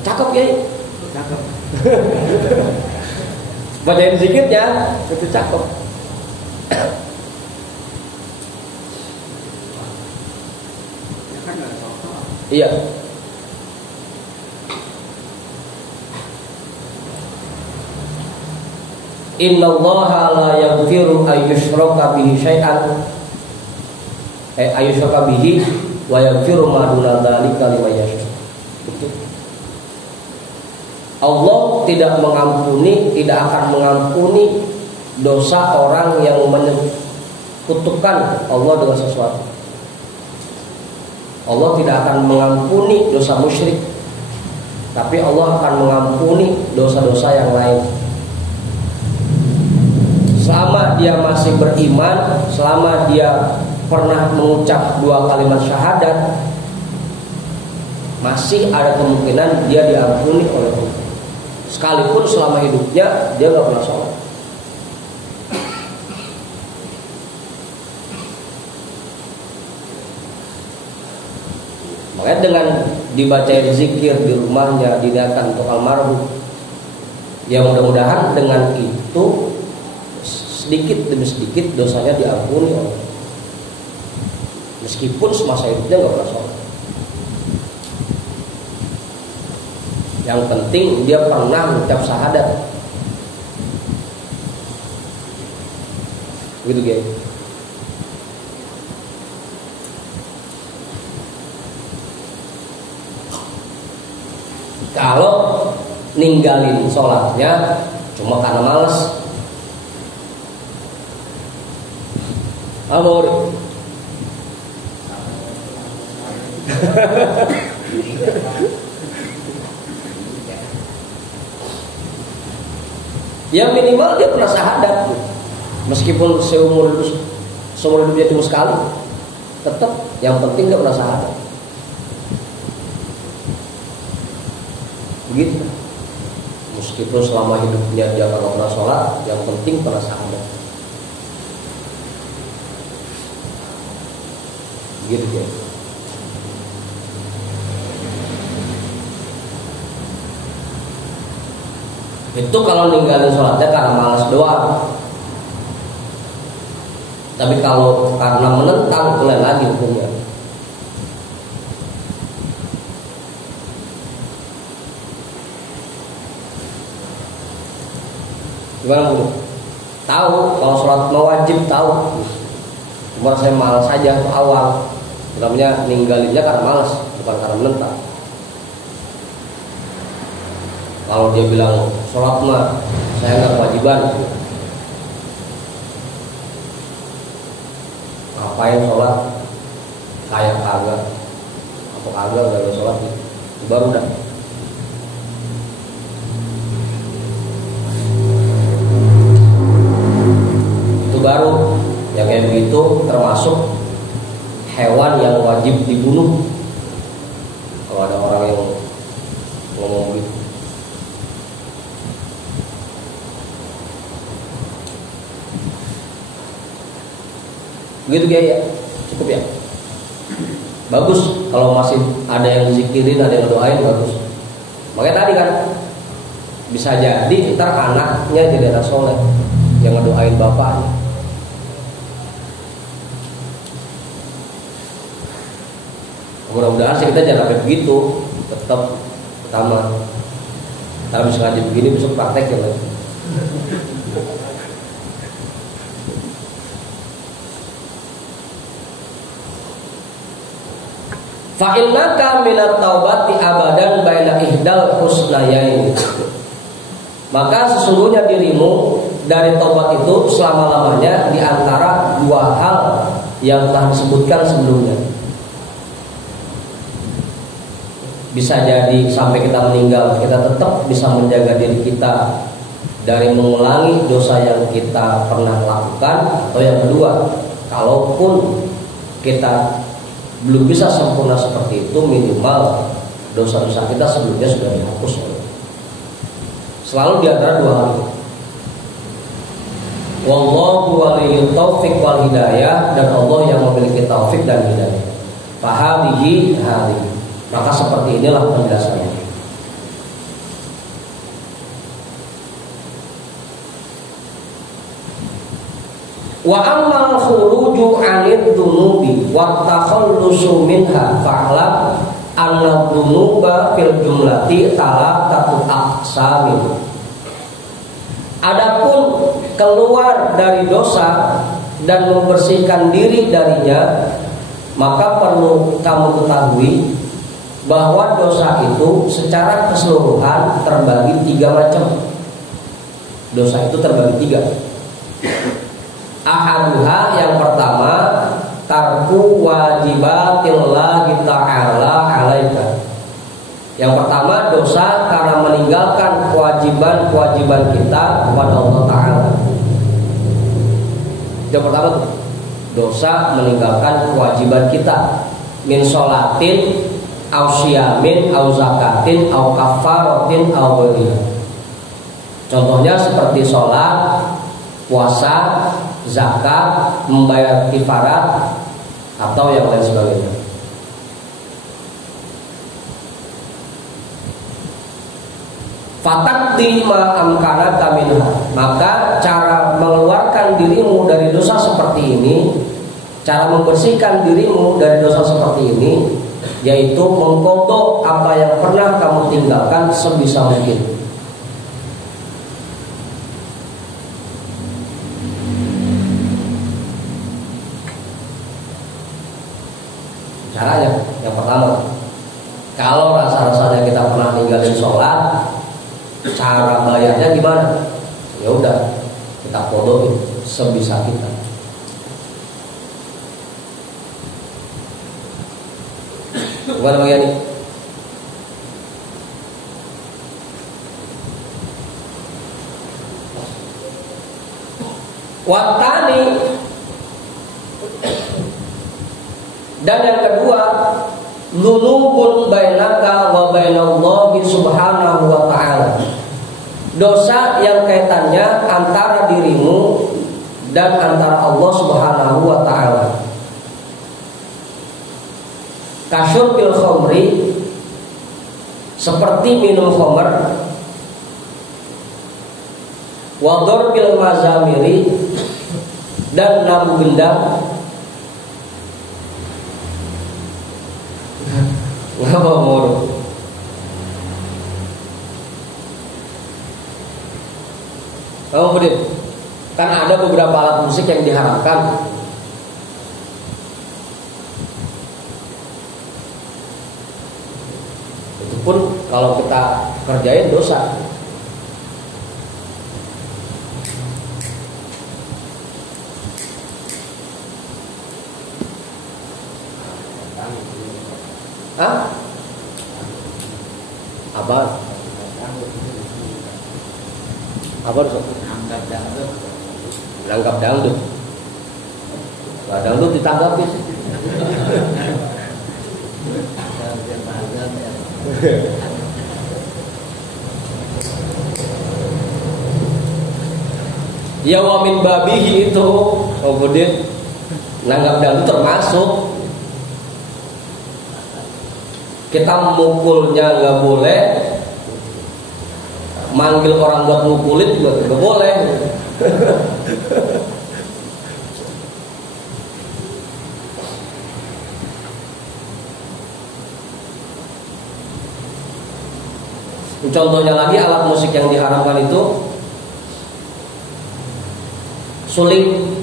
Cakep, Ge. Cakep. Bacain zikirnya itu cakep. Ya kan nggak ada sholat. Iya. Innallaha la yaghfiru ayyushraka bihi syai'an ayyushraka bihi wa yaghfiru ma duna dzalika liman yasha. Betul. Allah tidak mengampuni, tidak akan mengampuni dosa orang yang menyekutukan Allah dengan sesuatu. Allah tidak akan mengampuni dosa musyrik, tapi Allah akan mengampuni dosa-dosa yang lain. Selama dia masih beriman, selama dia pernah mengucap 2 kalimat syahadat, masih ada kemungkinan dia diampuni oleh Allah. Sekalipun selama hidupnya dia nggak pernah sholat. Makanya dengan dibacain zikir di rumahnya, didatang untuk almarhum, ya mudah-mudahan dengan itu sedikit demi sedikit dosanya diampuni Allah. Meskipun semasa hidupnya nggak pernah sholat. Yang penting dia pernah mengucap syahadat. Begitu, guys. Kalau ninggalin sholatnya cuma karena malas, amor. Ya minimal dia pernah syahadat, meskipun seumur hidupnya cuma sekali, tetap yang penting dia pernah syahadat. Begitu. Meskipun selama hidupnya dia kalau pernah sholat, yang penting pernah syahadat. Begitu dia. Itu kalau ninggalin sholatnya karena malas doang. Tapi kalau karena menentang, itu lain lagi hukumnya. Gimana, Bu? Tahu kalau sholat mau wajib, tahu. Cuma saya malas saja untuk awal. Namanya ninggalinnya karena malas, bukan karena menentang. Kalau dia bilang sholat mah saya nggak kewajiban, ngapain sholat? Kayak kagak, apa kagak nggak ada sholat gitu. Itu baru dah. Itu baru yang kayak begitu termasuk hewan yang wajib dibunuh. Kalau ada orang yang ngomong gitu. Begitu ya, cukup ya. Bagus kalau masih ada yang zikirin, ada yang doain, bagus. Makanya tadi kan bisa jadi ntar anaknya jadi anak soleh yang ngedoain bapaknya. Mudah-mudahan sih kita jangan sampai begitu. Tetap pertama kita habis ngaji begini besok praktek ya lagi. Fa innaka minat taubati abadan baina ihdal husnayain. Maka sesungguhnya dirimu dari taubat itu selama-lamanya di antara dua hal yang telah disebutkan sebelumnya. Bisa jadi sampai kita meninggal kita tetap bisa menjaga diri kita dari mengulangi dosa yang kita pernah lakukan. Atau yang kedua, kalaupun kita belum bisa sempurna seperti itu, minimal dosa-dosa kita sebelumnya sudah dihapus. Selalu di antara dua hal itu. Wallahu waliyut taufiq wal hidayah, dan Allah yang memiliki taufik dan hidayah. Fahadihi hadhihi. Maka seperti inilah penjelasannya. Wa ammal khuruju 'anid dunubi wa takhallusu minha fa'lam anna dunuba fil jumlati talatatu aqsamin. Adapun keluar dari dosa dan membersihkan diri darinya, maka perlu kamu ketahui bahwa dosa itu secara keseluruhan terbagi tiga macam. Dosa itu terbagi tiga. Ahaduha, yang pertama, tarku wajibatillahi ta'ala alaika. Yang pertama, dosa karena meninggalkan kewajiban-kewajiban kita kepada Allah Ta'ala. Yang pertama tuh, dosa meninggalkan kewajiban kita. Min sholatin au siyamin au zakatin au kafaratin au ghairiha. Contohnya seperti sholat, puasa, zakat, membayar kifarat, atau yang lain sebagainya. Fatakdi ma amkanaka minha. Maka cara mengeluarkan dirimu dari dosa seperti ini, cara membersihkan dirimu dari dosa seperti ini, yaitu mengkodok apa yang pernah kamu tinggalkan sebisa mungkin. Caranya yang pertama, kalau rasa-rasanya kita pernah ninggalin sholat, cara bayarnya gimana? Ya udah, kita kodokin sebisa kita. Gimana Bang Yani? Watani, dan yang kedua, dzunubun bainaka wa bainallahi subhanahu wa ta'ala. Dosa yang kaitannya antara dirimu dan antara Allah subhanahu wa ta'ala. Kasyurbil khamri, seperti minum khamr, wa darbil mazamiri, dan nabu gendam. Ngapa mau? Kamu berdiri. Kan ada beberapa alat musik yang diharamkan. Itu pun kalau kita kerjain dosa. Hah? Apa? Apa harus? Menangkap dangdut. Nah, dangdut ditangkapin. Ya wa min babihi itu kemudian nanggap dangdut termasuk. Kita mukulnya nggak boleh, manggil orang buat mukulin juga nggak boleh. Contohnya lagi alat musik yang diharamkan itu suling.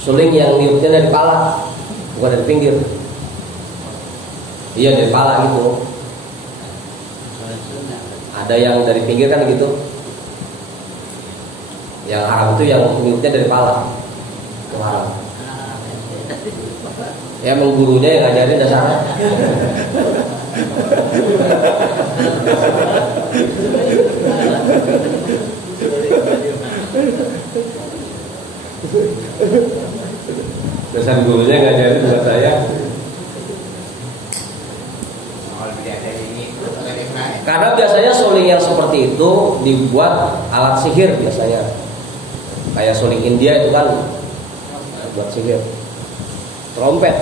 Suling yang niupnya dari kepala, bukan dari pinggir. Iya, dari kepala gitu. Ada yang dari pinggir kan gitu. Yang haram itu yang niupnya dari kepala. Itu haram. Ya menggurunya yang ngajarin dasarnya. Dasar gurunya ngajarin buat saya. Karena biasanya suling yang seperti itu dibuat alat sihir biasanya. Kayak suling India itu kan buat sihir. Trompet.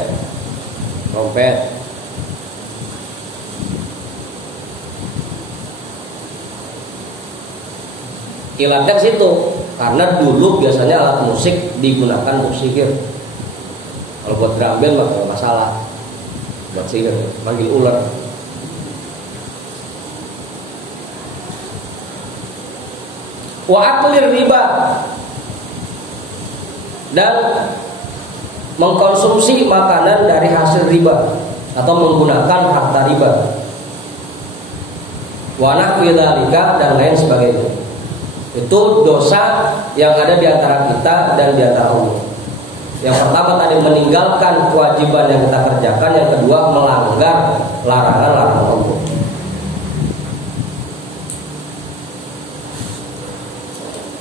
Ilatnya ke situ. Karena dulu biasanya alat musik digunakan untuk sihir. Kalau buat drum band mah nggak masalah. Buat sihir, panggil ular. Wa aklir riba, dan mengkonsumsi makanan dari hasil riba atau menggunakan harta riba. Wa nahwi dzalika, dan lain sebagainya. Itu dosa yang ada di antara kita dan di antara Allah. Yang pertama tadi meninggalkan kewajiban yang kita kerjakan, yang kedua melanggar larangan-larangan Allah.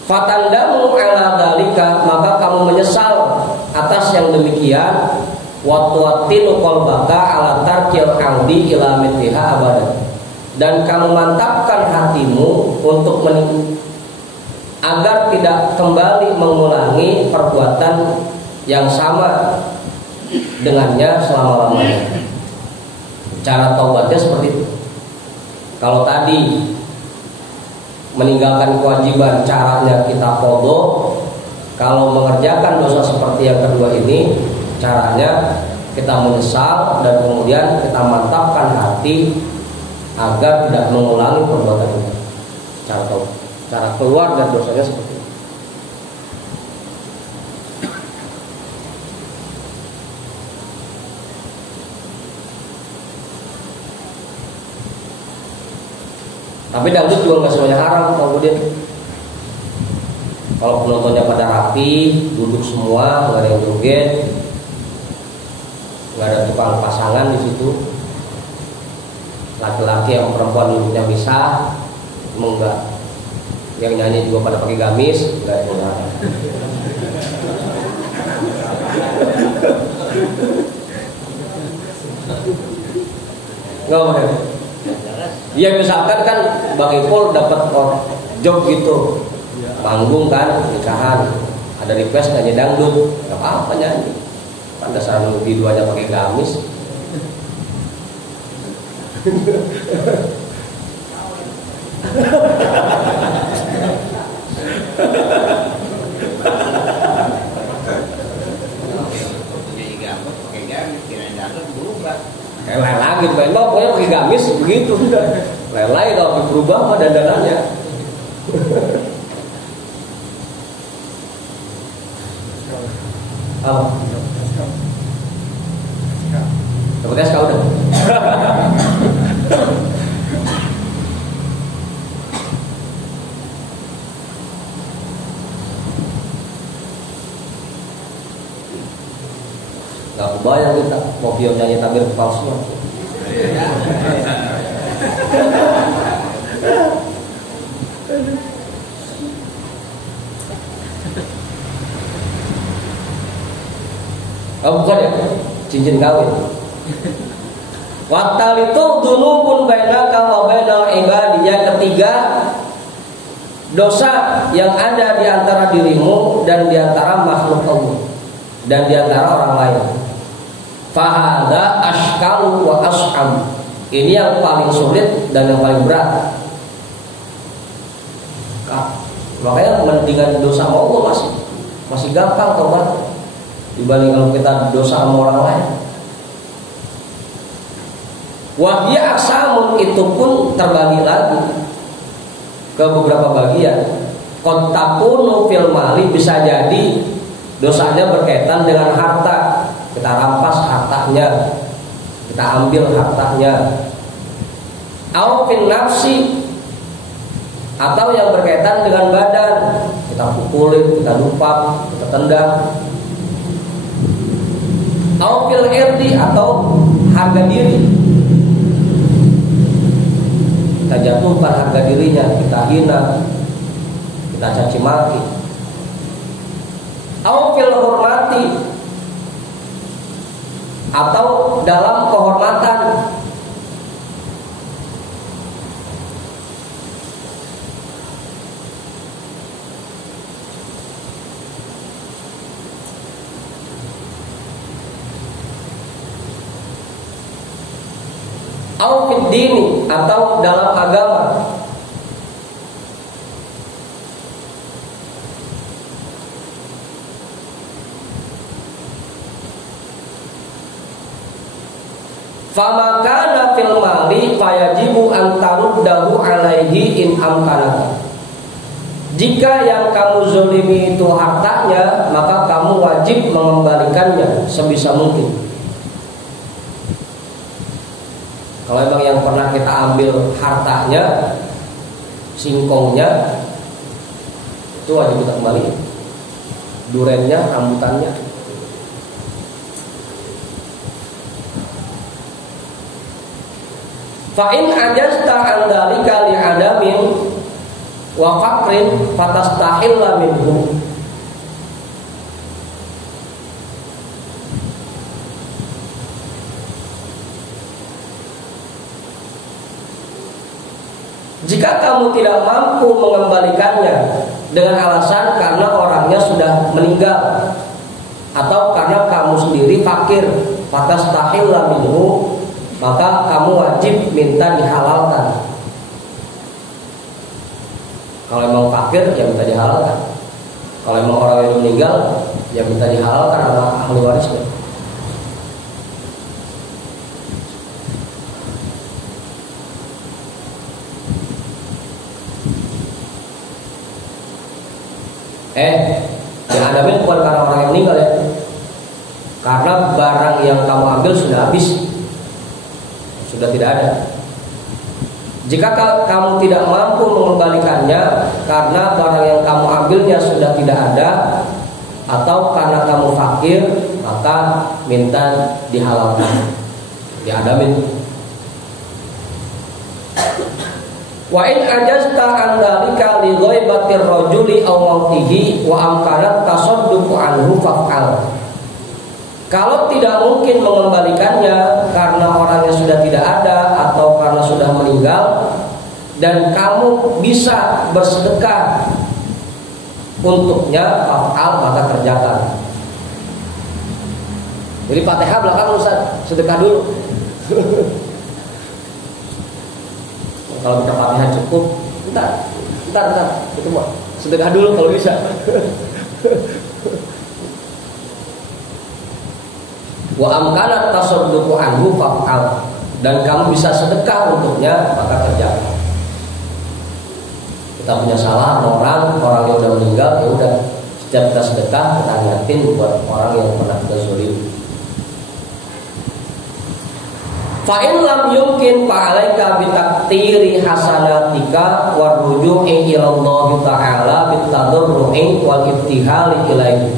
Fatandamu ala dzalika, maka kamu menyesal atas yang demikian. Wa tuwattinu qalbaka ala tarkil audi ila mithliha abadan, dan kamu mantapkan hatimu untuk agar tidak kembali mengulangi perbuatan yang sama dengannya selama-lamanya. Cara taubatnya seperti itu. Kalau tadi meninggalkan kewajiban caranya kita qadha, kalau mengerjakan dosa seperti yang kedua ini caranya kita menyesal dan kemudian kita mantapkan hati agar tidak mengulangi perbuatan itu. Cara keluar dari dosanya seperti itu. Tapi dangdut juga nggak semuanya haram. Kemudian kalau penontonnya pada rapi, duduk semua, nggak ada yang joget, nggak ada tukang pasangan di situ, laki-laki yang perempuan duduknya bisa, enggak, yang nyanyi juga pada pakai gamis, nggak ada. Nggak boleh. Ya misalkan kan Bang Ipul dapat job gitu, panggung kan, nikahan, ada request nyanyi dangdut, nggak apa-apa nyanyi. Pada saat lebih duanya pakai gamis. Lain lagi, memang pokoknya pakai gamis begitu sudah. Lain lagi kalau berubah mah dandanannya. Oh. Dapat SK udah. Gak kebayang kita mau biar nyanyi takbir palsu. Oh bukan ya, cincin kawin. Watalitu dzunubun bainaka wa bainal ibadi. Yang ketiga, dosa yang ada di antara dirimu dan di antara makhluk Allah dan di antara orang lain. Fahada ashkalu wa asham. Ini yang paling sulit dan yang paling berat. Makanya mendingan dosa sama Allah masih gampang tobat dibanding kalau kita dosa sama orang lain. Wahya aksamun, itu pun terbagi lagi ke beberapa bagian. Kontakunu fil mali, bisa jadi dosanya berkaitan dengan harta. Kita rampas hartanya, kita ambil hartanya. Au fil nafsi, atau yang berkaitan dengan badan, kita pukulin, kita dumpak, kita tendang. Au fil irdi, atau harga diri, kita jatuhkan harga dirinya, kita hina, kita caci maki. Au fil hormati, atau dalam kehormatan. Au fid dini, atau dalam agama. Famakana fil mali fayajibu an taruddahu alaihi in amkanaka. Jika yang kamu zolimi itu hartanya, maka kamu wajib mengembalikannya sebisa mungkin. Kalau memang yang pernah kita ambil hartanya, singkongnya, itu wajib kita kembali. Durennya, rambutannya. Fa'in ajazta an dzalika li adamin wa faqrin fatastahilla minhu. Jika kamu tidak mampu mengembalikannya dengan alasan karena orangnya sudah meninggal atau karena kamu sendiri fakir, fatastahilla minhu, maka kamu wajib minta dihalalkan. Kalau memang fakir, ya minta dihalalkan. Kalau memang orang yang meninggal, ya minta dihalalkan sama ahli warisnya. Yang adamin bukan karena orang yang meninggal ya, karena barang yang kamu ambil sudah habis, sudah tidak ada. Jika kamu tidak mampu mengembalikannya karena barang yang kamu ambilnya sudah tidak ada, atau karena kamu fakir, maka minta dihalalkan, diadamin. Wa in ajazta an dzalika li ghaibatir rajuli aw mautihi wa amkanat tasadduqu anhu fa'al. Kalau tidak mungkin mengembalikannya karena orangnya sudah tidak ada atau karena sudah meninggal, dan kamu bisa bersedekah untuknya, fa'al, maka kerjakan. Jadi Fatihah belakang Ustaz, sedekah dulu. Kalau kita Fatihah cukup, bentar, itu mau sedekah dulu kalau bisa. Wa amkanat tasadduqu anhu fa'al, dan kamu bisa sedekah untuknya, maka kerjakan. Kita punya salah orang yang udah meninggal, ya udah, setiap kita sedekah kita ingatin buat orang yang pernah kita zalimi. Fa'in lam yumkin fa'alaika bitaktiri hasanatika warruju'i ilallah ta'ala bitadarru'i wal ibtihali ilaihi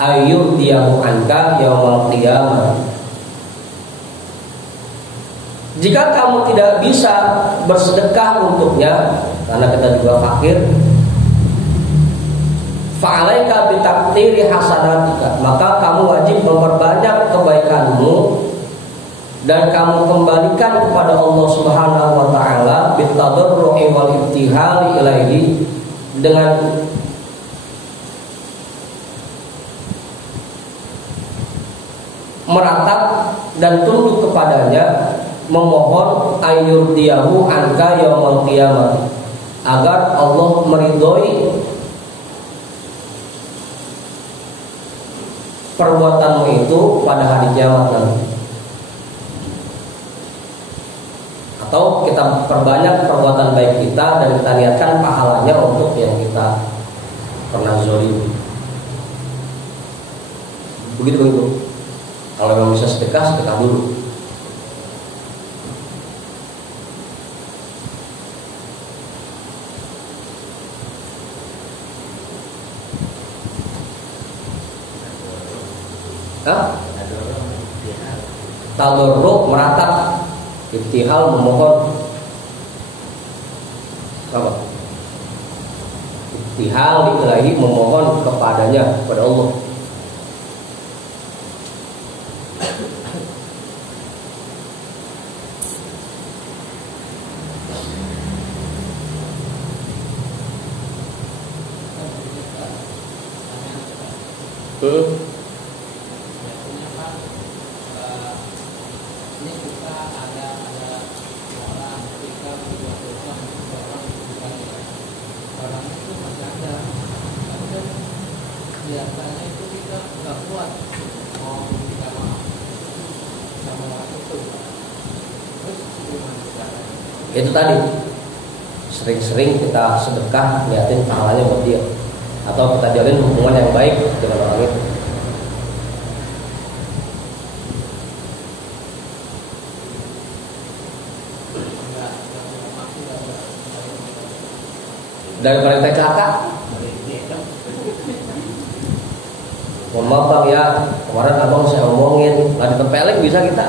ayyurdiyahu anka yawmal qiyamah. Jika kamu tidak bisa bersedekah untuknya karena kita juga fakir, fa'alaika bitaktiri hasanatika, maka kamu wajib memperbanyak kebaikanmu dan kamu kembalikan kepada Allah Subhanahu wa taala bitadarru'i wal ibtihali ilaihi, dengan meratap dan tunduk kepadanya, memohon ayyurdiyahu anka yaumul qiyamah, agar Allah meridhoi perbuatanmu itu pada hari kiamat nanti. Atau kita perbanyak perbuatan baik kita dan kita lihatkan pahalanya untuk yang kita pernah zolimi. Begitu. Kalau memang bisa sedekah, sedekah dulu. Tadarruk meratap, ibtihal memohon. Apa? Ibtihal ilahi memohon kepadanya, kepada Allah. Biasanya itu kita nggak kuat mau minta maaf sama orang itu. Terus gimana caranya? Itu tadi, sering-sering kita sedekah liatin pahalanya buat dia, atau kita jalin hubungan yang baik dengan orang itu. Daripada TKK, mohon maaf bang ya, kemarin abang saya omongin, nggak ditempelin bisa kita.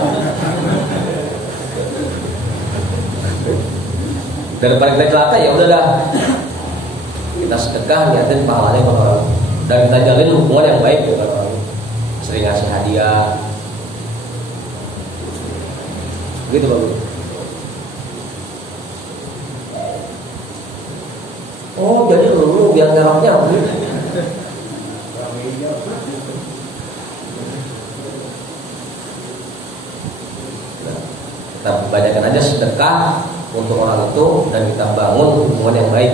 Daripada TKK ya udah dah, kita sedekah liatin pahalanya buat orang, dan kita jalin hubungan yang baik dengan orang, sering ngasih hadiah, gitu bang. Oh jadi lu biar ngeroknya begitu. Kita banyakkan aja sedekah untuk orang itu, dan kita bangun hubungan yang baik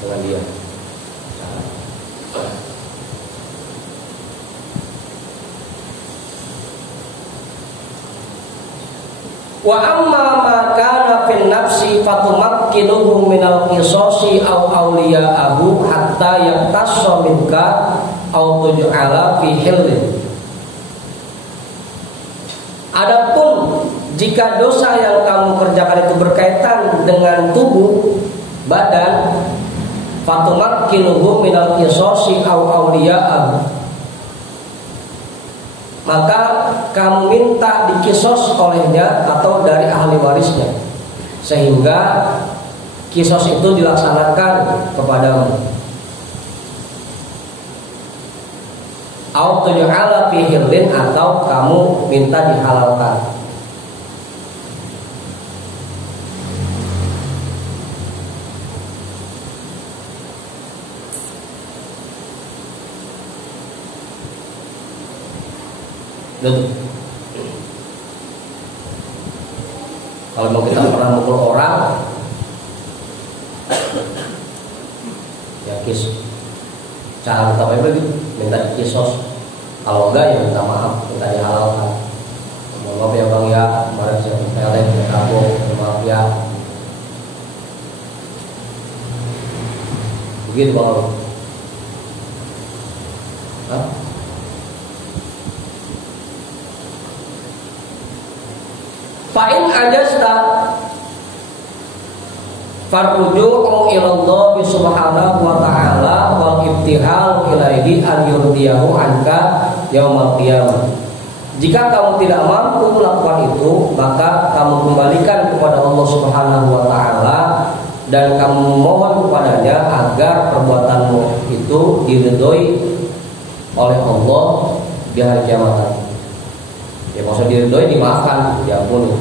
dengan dia. Wa amma ma kana fil nafsi fatumakkinuhu minal qisasi aw awliya'ahu hatta yaqtassa minka aw tuj'ala fi hillin. Adapun jika dosa yang kamu kerjakan itu berkaitan dengan tubuh, badan, fatumakkinuhu minal qisasi aw awliya'ahu, maka kamu minta dikisos olehnya atau dari ahli warisnya, sehingga kisos itu dilaksanakan kepadamu. Au tuj'ala fi hillin, atau kamu minta dihalalkan. Kalau mau kita pernah mukul orang, ya cara kita begitu, minta dikisos. Kalau enggak ya minta maaf, minta dihalalkan. Mohon maaf ya bang ya, kemarin saya pelek, saya kabur, maaf ya. Begitu bang. Hah? Fa'in ajasta farruju'u ilallah subhanahu wa ta'ala wal ibtihal ilaihi an yurdiyahu anka yaumal qiyamah. Jika kamu tidak mampu melakukan itu, maka kamu kembalikan kepada Allah Subhanahu wa ta'ala dan kamu mohon kepadanya agar perbuatanmu itu diridhoi oleh Allah di hari kiamat. Ya maksud diridhoi dimaafkan, diampuni,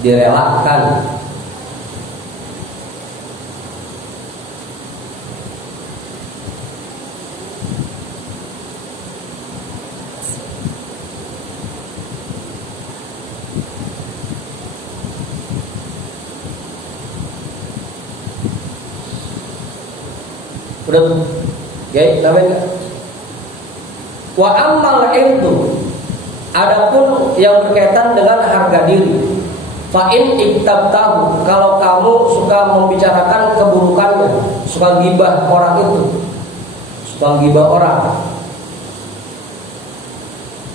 direlakan. Udah, ya, namanya. Wa ammal irdu, adapun yang berkaitan dengan harga diri. Fa in iktabtahu, kalau kamu suka membicarakan keburukannya, suka gibah orang itu, suka gibah orang.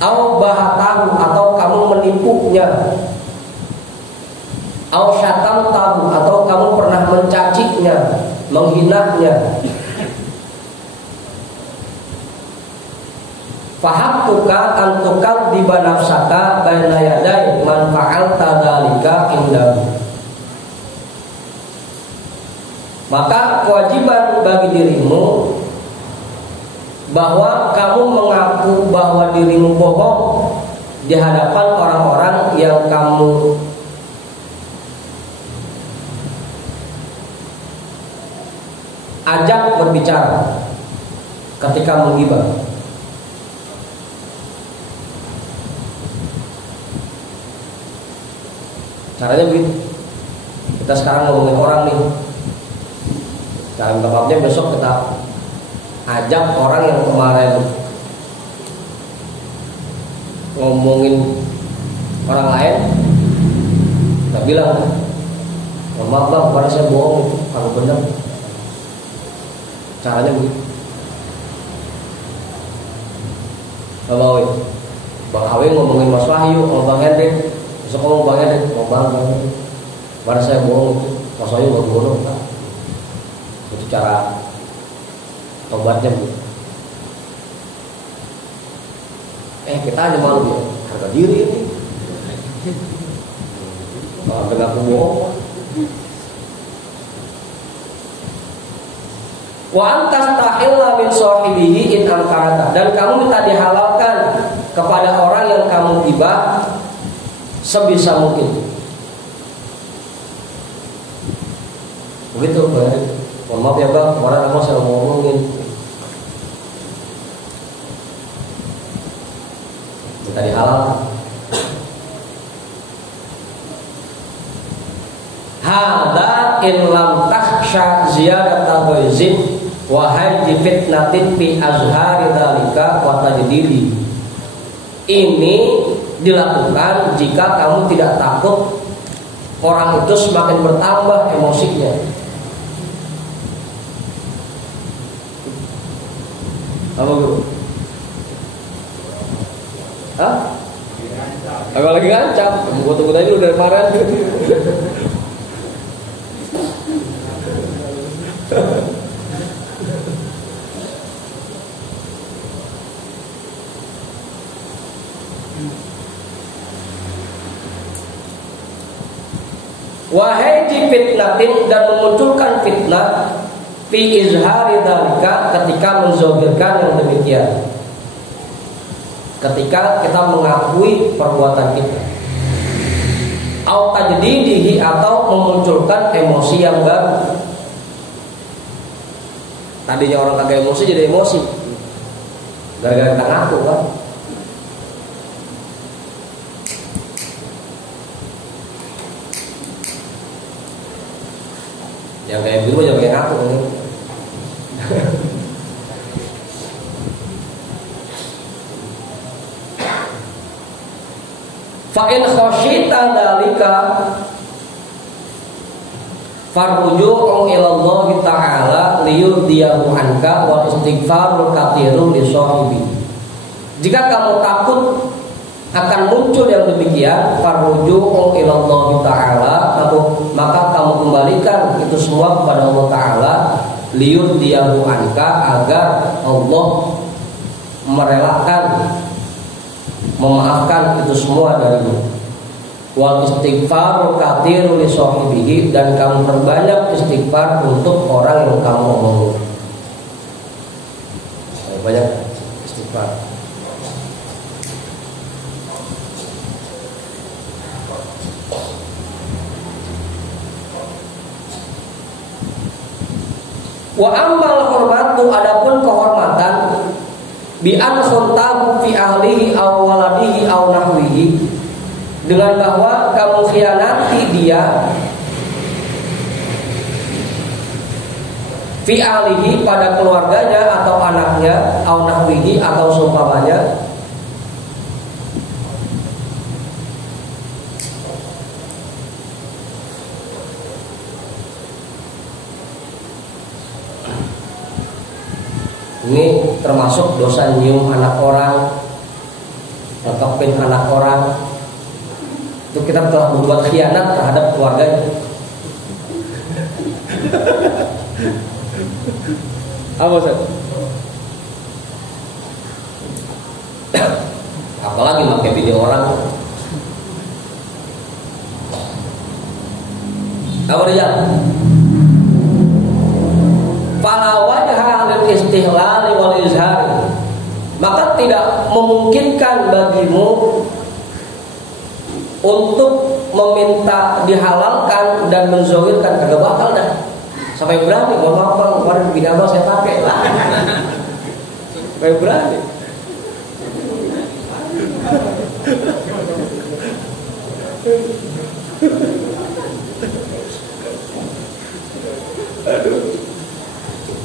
Au bahatahu, atau kamu menipunya. Au syatamtahu, atau kamu pernah mencacinya, menghinanya. Fahabtuka antukal di banafsaka baina yaday man fa'alta dzalika indahu. Maka kewajiban bagi dirimu bahwa kamu mengaku bahwa dirimu bohong di hadapan orang-orang yang kamu ajak berbicara ketika menggibah. Caranya begitu. Kita sekarang ngomongin orang nih, dan tempatnya besok kita ajak orang yang kemarin ngomongin orang lain, kita bilang, maaf bang, kemarin saya bohong, itu kalau benar. Caranya begitu. Bang Awi ngomongin Mas Wahyu, Bang Hendrik, besok ngomong Bang Hendrik, Bang Hendrik, kemarin saya bohong, itu Mas Wahyu gak bohong, kan? Itu cara tobatnya begitu. Kita aja malu ya, harga diri ini. Dengan aku bohong. Wa antas tahilla min sahibihi in amkarata, dan kamu minta dihalalkan kepada orang yang kamu gibah sebisa mungkin. Begitu, Bang. Mohon maaf ya Bang, kemarin aku saya ngomongin. Minta dihalalkan. Hada in lam takhsha ziyadata ghaizin wa hayji fitnatin fi azhari dzalika wa tajdidi. Ini dilakukan jika kamu tidak takut orang itu semakin bertambah emosinya. Apa Bu? Hah? Agak lagi ngancam. Gua tunggu tadi lu dari kemarin. Wahai fitnatin, dan memunculkan fitnah fi izhari dzalika, ketika menzahirkan yang demikian, ketika kita mengakui perbuatan kita, au tajdidihi, atau memunculkan emosi yang baru. Tadinya orang kagak emosi jadi emosi gara-gara kita ngaku kan. Yang kayak gitu aja pakai ngaku kan. Fa in khasyita dzalika farju'u ila Allah Ta'ala liyurdiyahu anka wa istighfarul katsiru li sahibi. Jika kamu takut akan muncul yang demikian, farju'u ila Allah Ta'ala, maka kamu kembalikan itu semua kepada Allah Ta'ala, liyurdiyahu anka, agar Allah merelakan, memaafkan itu semua darimu. Wal istighfaru katsiru li sahibihi, dan kamu perbanyak istighfar untuk orang yang kamu omongin. Banyak istighfar. Wa ammal hormatu, adapun kehormatan, bi an khuntahu fi ahlihi aw waladihi aw nahwihi, dengan bahwa kamu khianati dia fi ahlihi, pada keluarganya atau anaknya, aw nahwihi, atau seumpamanya. Ini termasuk dosa nyium anak orang, ngekepin anak orang. Itu kita telah berbuat khianat terhadap keluarganya. Apa Ustaz? Apalagi pakai video orang. Apa dia? Fala wajha lil istihlal wal izhar, maka tidak memungkinkan bagimu untuk meminta dihalalkan dan menzahirkan, kagak bakal dah. Sampai berani, mohon maaf bang, kemarin bidama saya pakai lah. Sampai berani. Aduh.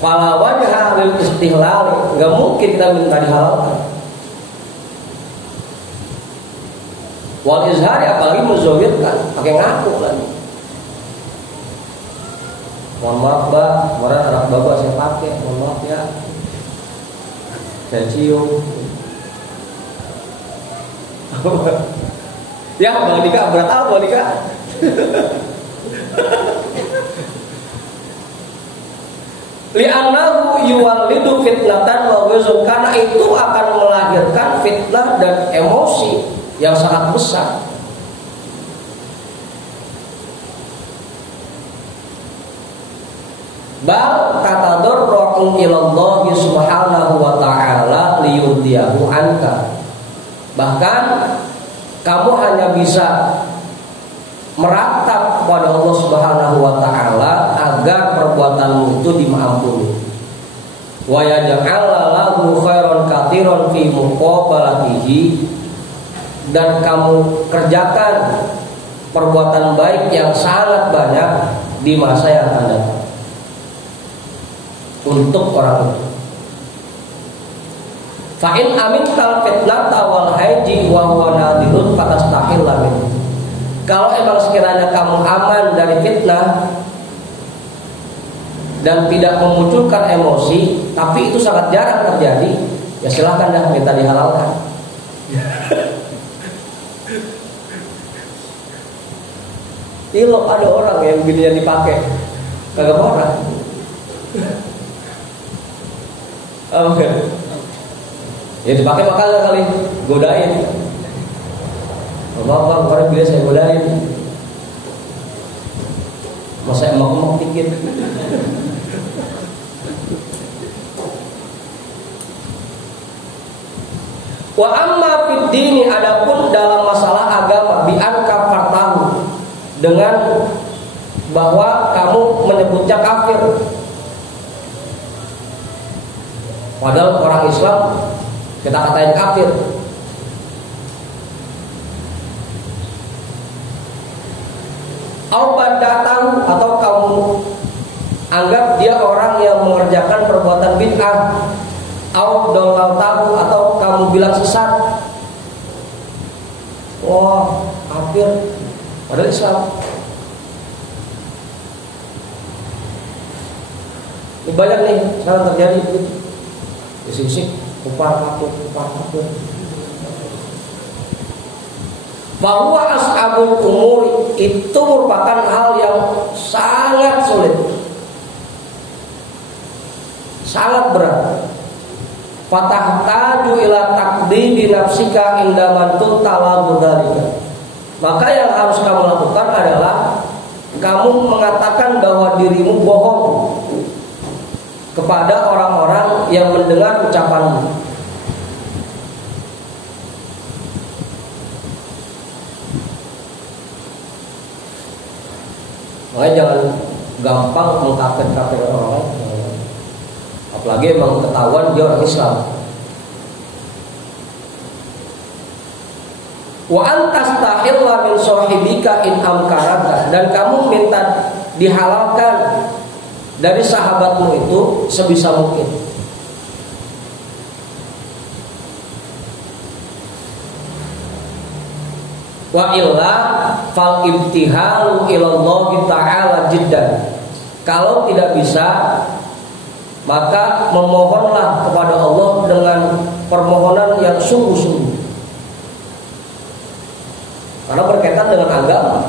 Fala wajha lil istihlal, enggak mungkin kita minta dihalalkan. Wal izhari, apalagi menzahirkan, pakai ngaku lagi. Mohon maaf mbak, kemarin anak bapak saya pakai, mohon maaf ya, saya cium. Ya Bang Dika, berat apa Bang Dika? Li'annahu yuwallidu fitnatan wa ghuzun, karena itu akan melahirkan fitnah dan emosi yang sangat besar. Bal tatadarru ilallah subhanahu wa ta'ala liyurdiyahu anka. Bahkan kamu hanya bisa meratap kepada Allah Subhanahu wa taala agar perbuatanmu itu dimampuni. Wa yaj'ala lahu khairan katsiran fi muqabalatihi, dan kamu kerjakan perbuatan baik yang sangat banyak di masa yang akan datang untuk orang itu. Fa in amintal fitnata wal haji wa huwa nadirun fatastahil lamin. Kalau emang sekiranya kamu aman dari fitnah dan tidak memunculkan emosi, tapi itu sangat jarang terjadi, ya silahkan dah minta dihalalkan.Ilo ada orang yang beginian dipakai, kagak orang. Oke. Ya dipakai makanya kali godain. Bapak kemarin bila saya godain, masa emak-emak dikit. Wa amma fid dini, adapun dalam masalah agama, bi an kafartahu, dengan bahwa kamu menyebutnya kafir, padahal orang Islam kita katain kafir. Au badatahu, atau kamu anggap dia orang yang mengerjakan perbuatan bid'ah. Au dalaltahu, atau kamu bilang sesat. Wah, kafir padahal Islam. Ini banyak nih sekarang terjadi begitu. Disik-sik kufar kafir. Bahwa ashabul umur itu merupakan hal yang sangat sulit, sangat berat. Fatahtaju ila taqdidi nafsika indaman tutala dzalika. Maka yang harus kamu lakukan adalah kamu mengatakan bahwa dirimu bohong kepada orang-orang yang mendengar ucapanmu. Makanya jangan gampang mengkafir-kafir orang lain. apalagi emang ketahuan dia orang Islam. Wa antastahilla min sahibika in amkaraka, dan kamu minta dihalalkan dari sahabatmu itu sebisa mungkin. Wa illa fal ibtihalu ilallahi ta'ala jiddan. Kalau tidak bisa, maka memohonlah kepada Allah dengan permohonan yang sungguh-sungguh. Karena berkaitan dengan agama.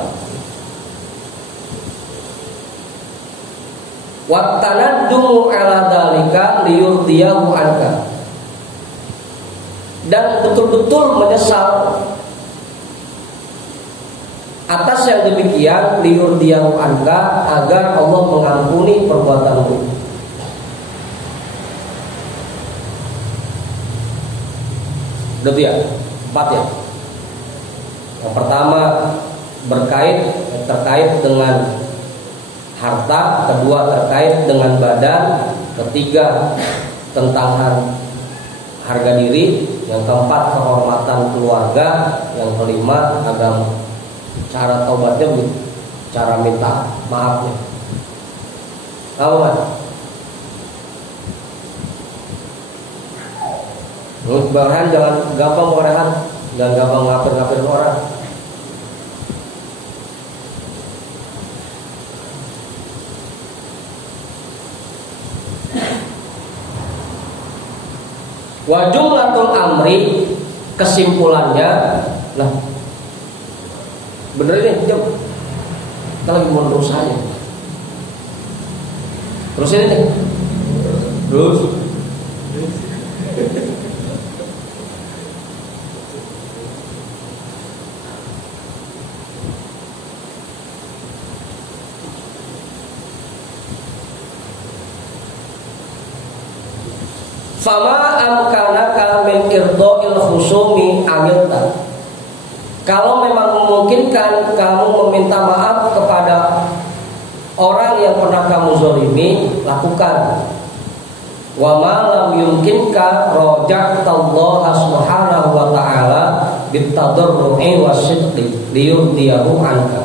Wattanaddumu ala dzalika liyurdiyahu anka, dan betul-betul menyesal atas yang demikian, liyurdiyahu anka, agar Allah mengampuni perbuatanmu. Udah tuh ya, 4 ya. Yang pertama terkait dengan harta, kedua terkait dengan badan, ketiga tentang harga diri, yang keempat kehormatan keluarga, yang kelima agama. Cara taubatnya, cara minta maafnya. Tahu kan? Rehan jangan gampang rehan, jangan gampang ngapir-ngapirin orang. Wa jumlatul amri, kesimpulannya lah. Bener ini, jom. Kita lagi mau terus aja. Terusin ini. Terus. Fama amkanaka min irda'il khusumi amilta. Kalau memang memungkinkan kamu meminta maaf kepada orang yang pernah kamu zalimi, lakukan. Wa ma lam yumkinka raja'tallaha subhanahu wa ta'ala bitadarru'i wasidqi liyurdiyahu anka.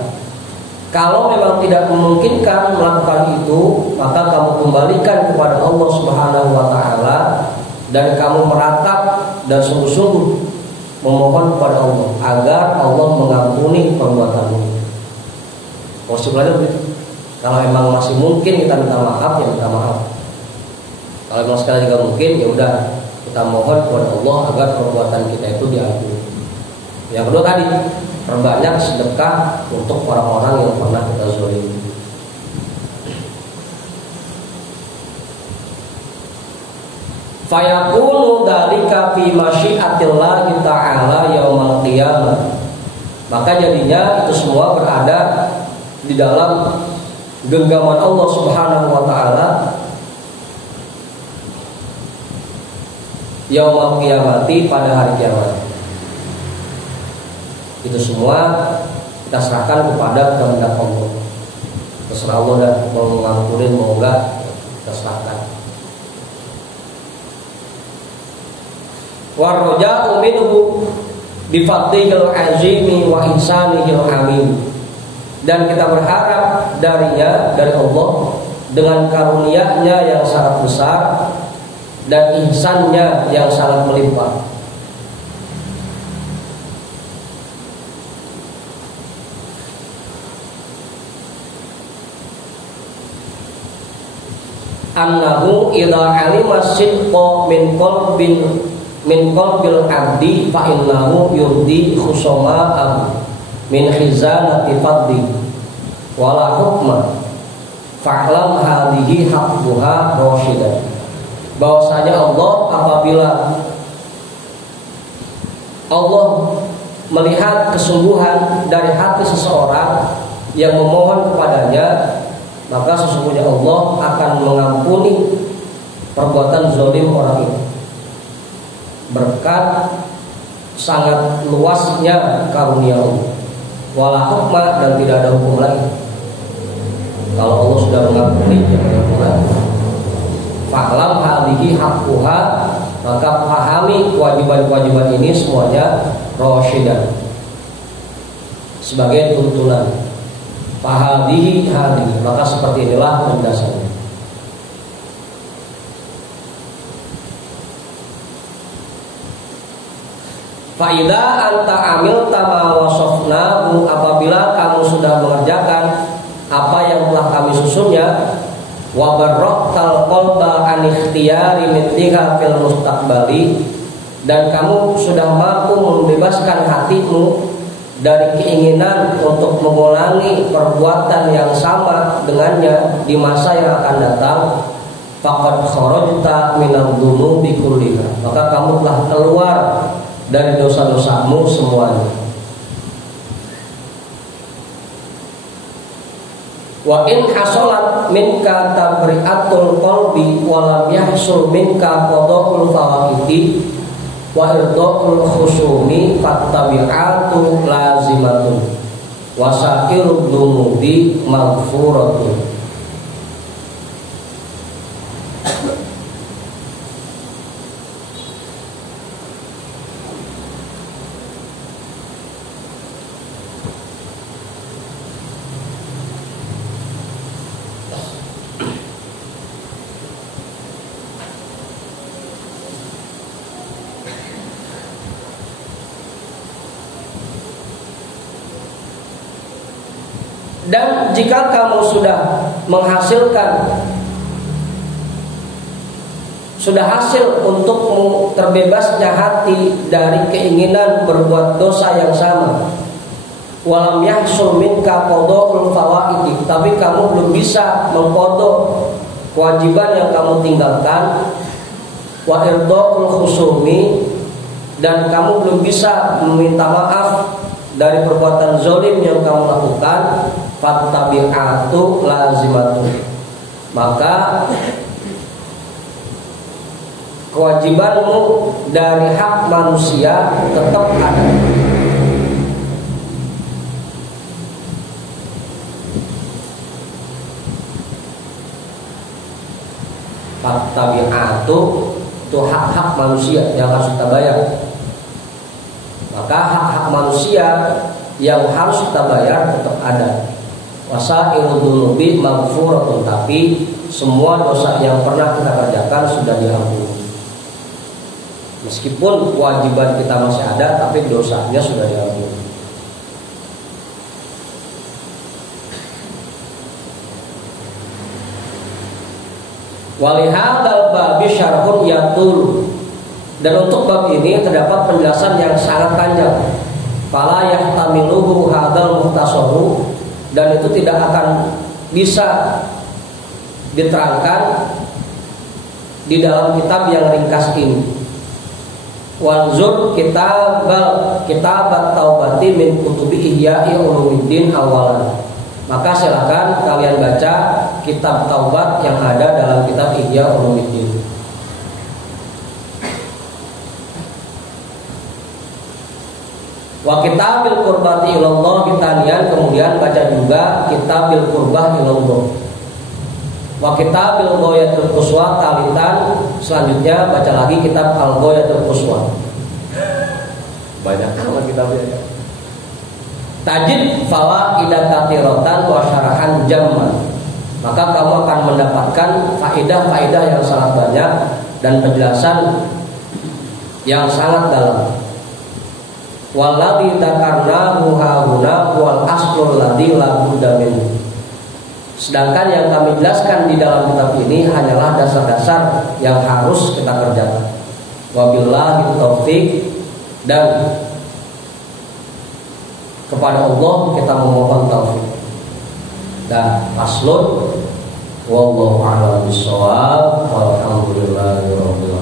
Kalau memang tidak memungkinkan melakukan itu, maka kamu kembalikan kepada Allah Subhanahu wa ta'ala, dan kamu meratap dan sungguh-sungguh memohon kepada Allah agar Allah mengampuni perbuatanmu. Kesimpulannya begitu. Kalau memang masih mungkin kita minta maaf, ya minta maaf. Kalau memang sekali juga mungkin, ya udah kita mohon kepada Allah agar perbuatan kita itu diampuni. Yang kedua tadi, perbanyak sedekah untuk orang-orang yang pernah kita zalimi. Fayakunu dzalika fi masyiatillahi ta'ala yaumal qiyamah. Maka jadinya itu semua berada di dalam genggaman Allah Subhanahu wa ta'ala yaumal qiyamati, pada hari kiamat. Itu semua kita serahkan kepada kehendak Allah. Terserah Allah dah mau mengampuni mau enggak, kita serahkan. Warroja'u minhu bifadlihil azimi wa ihsanihil amin. Dan kita berharap darinya, dari Allah, dengan karunia-Nya yang sangat besar dan ihsan-Nya yang sangat melimpah. Annahu idza alima sidqa min qalbil abdi fa innahu yurdi khusama min khizanati fadli wala hukma fa'lam hadhihi haqquha rasyidah. Bahwasanya Allah, apabila Allah melihat kesungguhan dari hati seseorang yang memohon kepadanya, maka sesungguhnya Allah akan mengampuni perbuatan zalim orang itu berkat sangat luasnya karunia Allah. Wala hukma, dan tidak ada hukum lagi. Kalau Allah sudah mengampuni, jangan lagi. fa'lam hadhihi haqquha, maka pahami kewajiban-kewajiban ini semuanya rasyidan sebagai tuntunan. Fahadihi hadhihi, maka seperti inilah penjelasannya. Fa'idha anta amil tama wasofnahu, apabila kamu sudah mengerjakan apa yang telah kami susunnya, wa barraqtal qalba an ikhtiyari mithliha fil mustaqbali, dan kamu sudah mampu membebaskan hatimu dari keinginan untuk mengulangi perbuatan yang sama dengannya di masa yang akan datang, faqad kharajta minal dzunubi kulliha, maka kamu telah keluar dari dosa-dosamu semuanya. Wa in hasalat minka tabri'atul qalbi wa lam yahsul minka qada'ul fawaqiti wa irda'ul khusumi fattabi'atu lazimatun wa sa'irud dunubi maghfuratun. Dan jika kamu sudah menghasilkan, sudah hasil untukmu terbebasnya hati dari keinginan berbuat dosa yang sama, walam yahsul minka qada'ul fawaid, tapi kamu belum bisa mengqadha kewajiban yang kamu tinggalkan, wa irda'ul khusumi, dan kamu belum bisa meminta maaf dari perbuatan zalim yang kamu lakukan, fattabi'atu lazimatun, maka kewajibanmu dari hak manusia tetap ada. Fattabi'atu itu hak-hak manusia yang harus kita bayar. Maka hak-hak manusia yang harus kita bayar tetap ada. Wasairud dunubi maghfuratun, tapi semua dosa yang pernah kita kerjakan sudah diampuni. Meskipun kewajiban kita masih ada, tapi dosanya sudah diampuni. Walihadzal babi syarhun yatul, dan untuk bab ini terdapat penjelasan yang sangat panjang. Fala yahtamiluhu hadzal muhtasaru, dan itu tidak akan bisa diterangkan di dalam kitab yang ringkas ini. Wanzur kitabat taubati min kutubi ihya'i ulumuddin awalan, maka silakan kalian baca kitab taubat yang ada dalam kitab Ihya Ulumuddin. Wa kitabil qurbati ilallah bitanian, kemudian baca juga kitabil qurbah ilallah. Wa kitabil ghayatul quswa talitan, selanjutnya baca lagi kitab al ghayatul quswa. Banyak sama kitabnya. Tajid fawaidat katsiratan wa syarahan jamman, maka kamu akan mendapatkan faedah-faedah yang sangat banyak dan penjelasan yang sangat dalam. Walladzi dzakarnahu hauna wal aslul ladzi la budda minhu, sedangkan yang kami jelaskan di dalam kitab ini hanyalah dasar-dasar yang harus kita kerjakan. Wabillahi taufik, dan kepada Allah kita memohon taufik. Dan aslun wallahu a'lam bishawab, walhamdulillahirabbil